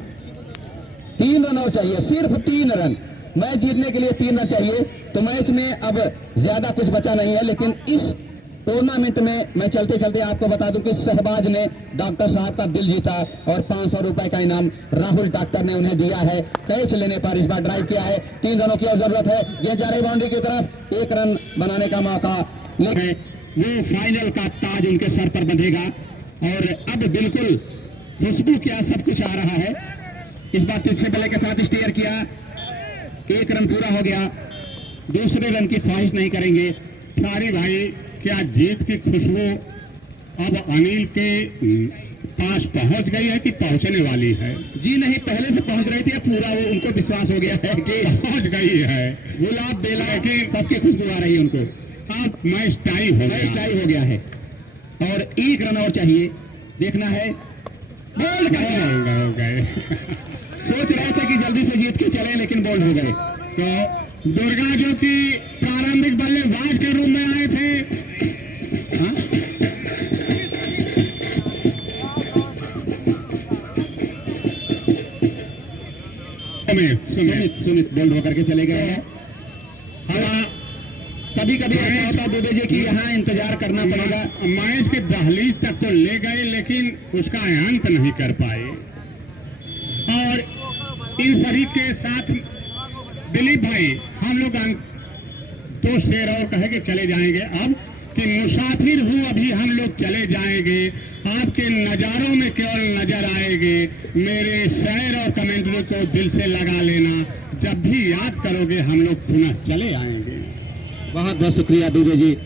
3 रन और चाहिए, सिर्फ 3 रन। मैच जीतने के लिए 3 रन चाहिए। तो मैच में अब ज्यादा कुछ बचा नहीं है, लेकिन इस टूर्नामेंट में मैं चलते चलते आपको बता दूं कि शहबाज ने डॉक्टर साहब का दिल जीता और 500 रुपए का इनाम राहुल डॉक्टर ने उन्हें दिया है। कैच लेने पर इस बार ड्राइव किया है। 3 रनों की और जरूरत है। ये जा रही बाउंड्री की तरफ, 1 रन बनाने का मौका। वो फाइनल का ताज उनके सर पर बंधेगा और अब बिल्कुल खुशबू क्या सब कुछ आ रहा है। इस बार तिरछे बल्ले के साथ स्टेयर किया, 1 रन पूरा हो गया। दूसरे रन की ख्वाहिश नहीं करेंगे। सारी भाई, क्या जीत की खुशबू अब अनिल के पास पहुंच गई है कि पहुंचने वाली है? जी नहीं, पहले से पहुंच रही थी। पूरा वो उनको विश्वास हो गया है कि पहुंच गई है। गुलाब बेला कि सबकी खुशबू आ रही है उनको। अब मैच टाई हो गया है और 1 रन और चाहिए। देखना है, बोल्ड कर दिया। हो गए। सोच रहे थे कि जल्दी से जीत के चले, लेकिन बोल्ड हो गए। तो दुर्गा जो कि प्रारंभिक बल्लेबाज के रूप में आए थे, सुमित बोल्ड होकर के चले गए हैं। हाँ, कभी कभी ऐसा होता दुबे जी की यहाँ इंतजार करना पड़ेगा। मैच के दहलीज तक तो ले गए लेकिन उसका अंत नहीं कर पाए। और इन सभी के साथ दिलीप भाई, हम लोग 2 शेर और कहे के चले जाएंगे अब कि मुसाफिर हूँ अभी हम लोग चले जाएंगे, आपके नज़ारों में केवल नजर आएंगे, मेरे शेर और कमेंट्री को दिल से लगा लेना, जब भी याद करोगे हम लोग पुनः चले आएंगे। बहुत बहुत शुक्रिया दुबे जी।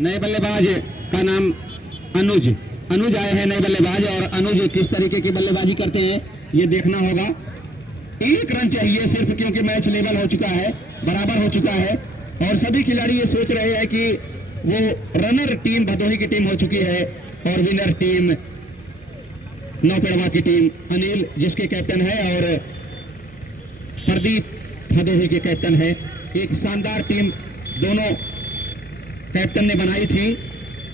नए बल्लेबाज का नाम अनुज आए हैं, नए बल्लेबाज। और अनुज किस तरीके की बल्लेबाजी करते हैं ये देखना होगा। 1 रन चाहिए सिर्फ, क्योंकि मैच लेवल हो चुका है, बराबर हो चुका है। और सभी खिलाड़ी ये सोच रहे हैं कि वो रनर टीम भदोही की टीम हो चुकी है और विनर टीम नौपेड़वा की टीम अनिल जिसके कैप्टन है और प्रदीप भदोही के कैप्टन है। एक शानदार टीम दोनों कैप्टन ने बनाई थी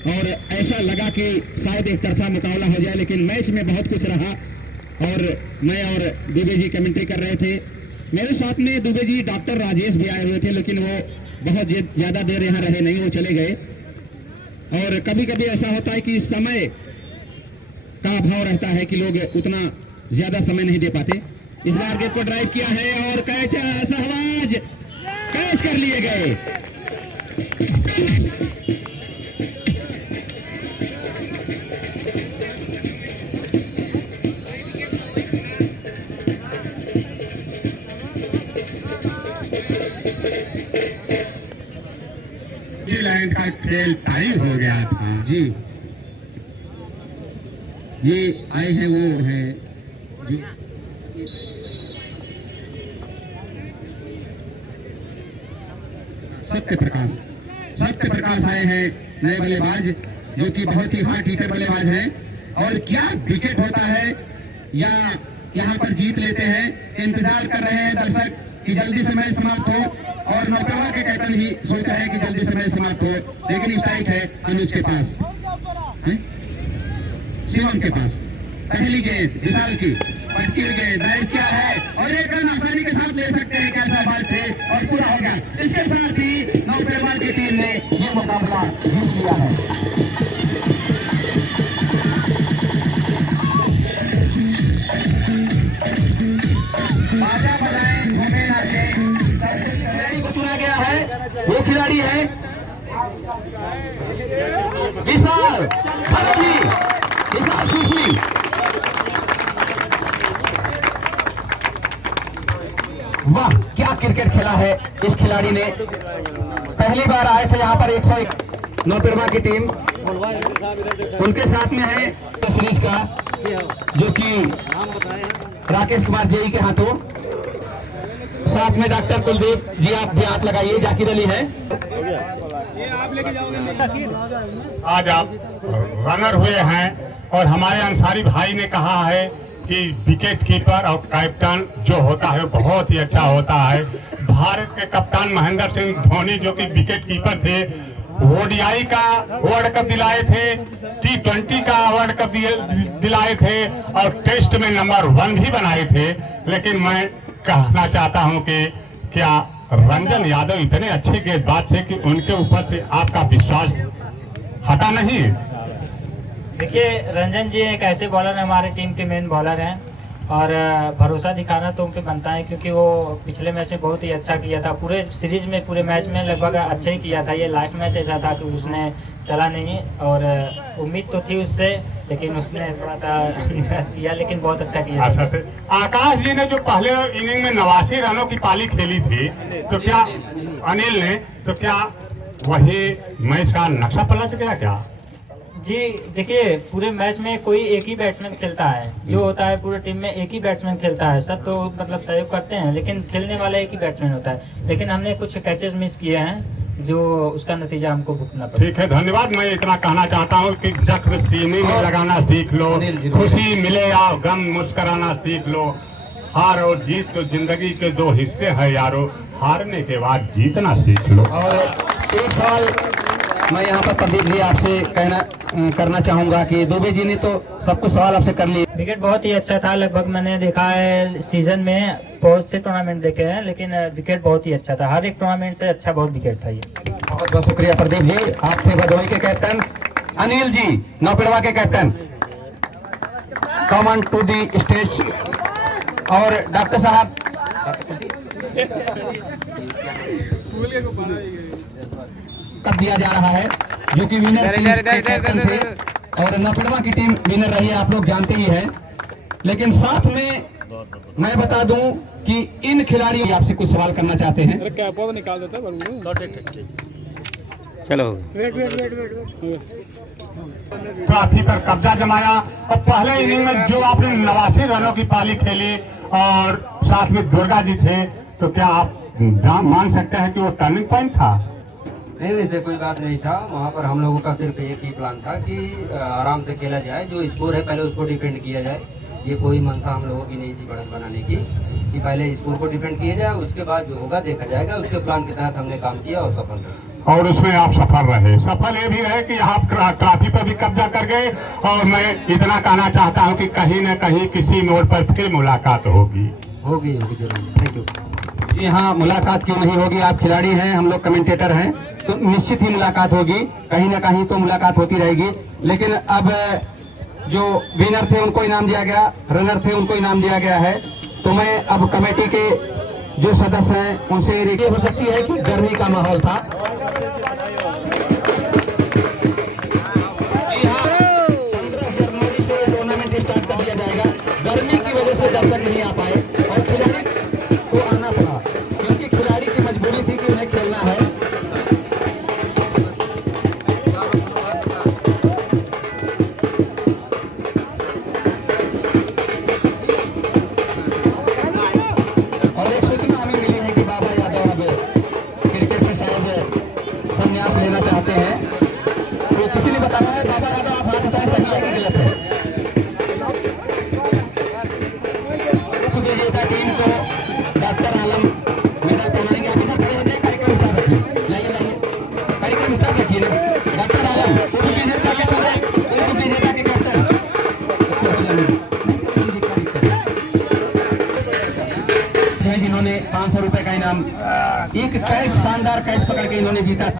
और ऐसा लगा कि शायद एक तरफा मुकाबला हो जाए, लेकिन मैच में बहुत कुछ रहा। और मैं और दुबे जी कमेंट्री कर रहे थे। मेरे साथ में दुबे जी डॉक्टर राजेश भी आए हुए थे, लेकिन वो बहुत ज्यादा देर यहाँ रहे नहीं, वो चले गए। और कभी कभी ऐसा होता है कि समय का अभाव रहता है कि लोग उतना ज्यादा समय नहीं दे पाते। इस बार गेंद को ड्राइव किया है और कैच, शहबाज कैच कर लिए गए। न्यूजीलैंड का खेल टाई हो गया था जी। ये आए हैं वो है जी, सत्य प्रकाश आए हैं नए बल्लेबाज, जो कि बहुत ही हार्ड हिटर बल्लेबाज हैं। और क्या विकेट होता है या यहाँ पर जीत लेते हैं, इंतजार कर रहे हैं दर्शक कि जल्दी से मैच समाप्त हो। और नौपेड़वा के कैप्टन भी सोच रहे हैं कि जल्दी से मैच समाप्त हो, लेकिन स्ट्राइक है अनुज के पास, शिवम के पास। पहली गेंद विशाल की पटकी गेंद ड्राइव किया है और 1 रन आसानी के साथ ले सकते हैं, कैसा बात थे और पूरा हो गया। इसके साथ ही नौपेड़वा की टीम ने ये मुकाबला जीत लिया है। बाजा बजाएं, घूमे नाचे, खिलाड़ी को चुना गया है। वो खिलाड़ी है विशाल सुशली। वाह, क्या क्रिकेट खेला है इस खिलाड़ी ने। पहली बार आए थे यहाँ पर 101 नौपेड़वा की टीम, उनके साथ में है सीरीज का, जो कि राकेश कुमार जेई के हाथों साथ में डॉक्टर कुलदीप जी, आप भी हाथ लगाइए। जाकिर अली है। आज आप रनर हुए हैं और हमारे अंसारी भाई ने कहा है कि विकेट कीपर और कैप्टन जो होता है बहुत ही अच्छा होता है। भारत के कप्तान महेंद्र सिंह धोनी जो कि विकेट कीपर थे, ओडीआई का वर्ल्ड कप दिलाए थे, T20 का वर्ल्ड कप दिलाए थे और टेस्ट में नंबर 1 भी बनाए थे। लेकिन मैं कहना चाहता हूं कि क्या रंजन यादव इतने अच्छे गेंदबाज थे कि उनके ऊपर से आपका विश्वास हटा नहीं? देखिए, रंजन जी एक ऐसे बॉलर हैं, हमारे टीम के मेन बॉलर हैं और भरोसा दिखाना तो उन पे बनता है क्योंकि वो पिछले मैच में बहुत ही अच्छा किया था। पूरे सीरीज में, पूरे मैच में लगभग अच्छा ही किया था। ये लास्ट मैच ऐसा था कि उसने चला नहीं और उम्मीद तो थी उससे, लेकिन उसने थोड़ा सा निराश किया, लेकिन बहुत अच्छा किया। अच्छा, आकाश जी ने जो पहले इनिंग में 89 रनों की पाली खेली थी, तो क्या अनिल ने, तो क्या वही मैच का नक्शा पलट गया क्या? जी देखिए, पूरे मैच में कोई एक ही बैट्समैन खेलता है, जो होता है पूरे टीम में एक ही बैट्समैन खेलता है। सब तो मतलब सहयोग करते हैं, लेकिन खेलने वाला एक ही बैट्समैन होता है। लेकिन हमने कुछ कैचेस मिस किए हैं जो उसका नतीजा हमको भुगतना पड़ा। ठीक है, धन्यवाद। मैं इतना कहना चाहता हूँ कि जख्म सीने में लगाना सीख लो, खुशी मिले या गम मुस्कुराना सीख लो। हार और जीत तो जिंदगी के 2 हिस्से है यारो, हारने के बाद जीतना सीख लो। और एक सवाल मैं यहाँ पर प्रदीप जी आपसे करना चाहूंगा कि दुबे जी ने तो सब कुछ सवाल आपसे कर लिए। विकेट बहुत ही अच्छा था। लगभग मैंने देखा है सीजन में बहुत से टूर्नामेंट देखे हैं, लेकिन विकेट बहुत ही अच्छा था। हर एक टूर्नामेंट से अच्छा बहुत विकेट था ये। बहुत बहुत शुक्रिया प्रदीप जी। आप थे भदोही के कैप्टन। अनिल जी, नौपिड़वा के captain, come on to the stage. और डॉक्टर साहब, कब दिया जा रहा है, जो कि विनर टीम के कैप्टन थे और नौपिड़वा की टीम विनर रही है, आप लोग जानते ही हैं। लेकिन साथ में मैं बता दूं कि इन खिलाड़ियों आपसे कुछ सवाल करना चाहते हैं। चलो, ट्रॉफी पर कब्जा जमाया और पहले इनिंग में जो आपने 89 रनों की पाली खेली और साथ में दुर्गा जी थे, तो क्या आप मान सकते हैं कि वो टर्निंग पॉइंट था? नहीं, ऐसे कोई बात नहीं था। वहाँ पर हम लोगों का सिर्फ एक ही प्लान था कि आराम से खेला जाए, जो स्कोर है पहले उसको डिफेंड किया जाए। ये कोई मंशा हम लोगों की नहीं थी बढ़त बनाने की, कि पहले स्कोर को डिफेंड किया जाए, उसके बाद जो होगा देखा जाएगा। उसके प्लान के तहत हमने काम किया और सफल रहे। और उसमें आप सफल रहे। सफल ये भी रहे कि आप ट्रॉफी पर भी कब्जा कर गए। और मैं इतना कहना चाहता हूँ कि कहीं न कहीं किसी मोड़ पर फिर मुलाकात होगी जरूर। थैंक यू जी हाँ, मुलाकात क्यों नहीं होगी। आप खिलाड़ी हैं, हम लोग कमेंटेटर हैं, तो निश्चित ही मुलाकात होगी। कहीं ना कहीं तो मुलाकात होती रहेगी। लेकिन अब जो विनर थे उनको इनाम दिया गया, रनर थे उनको इनाम दिया गया है। तो मैं अब कमेटी के जो सदस्य हैं उनसे ये हो सकती है कि गर्मी का माहौल था। जी हाँ, 15 जनवरी से टूर्नामेंट स्टार्ट कर दिया जाएगा। गर्मी की वजह से दर्शक नहीं आ पाए और खिलाड़ी को आना पड़ा, क्योंकि खिलाड़ी की मजबूरी थी कि उन्हें खेलना है। और एक सूचना हमें मिली है कि बाबा यादव अब क्रिकेट से शायद संन्यास लेना चाहते हैं। तो किसी ने बताया है, बाबा यादव आप हाथ उठाए, सही है कि गलत है? विजेता टीम को डॉक्टर आलम मेडल पहनाएंगे। आप इधर खड़े हो जाए, कार्यक्रम स्टार्ट रखिए। लाइए कार्यक्रम स्टार्ट रखिए। डॉक्टर आलम विजेता के कैप्टन जिन्होंने 500 रुपए का इनाम, एक कैच, शानदार कैच पकड़ के इन्होंने जीता।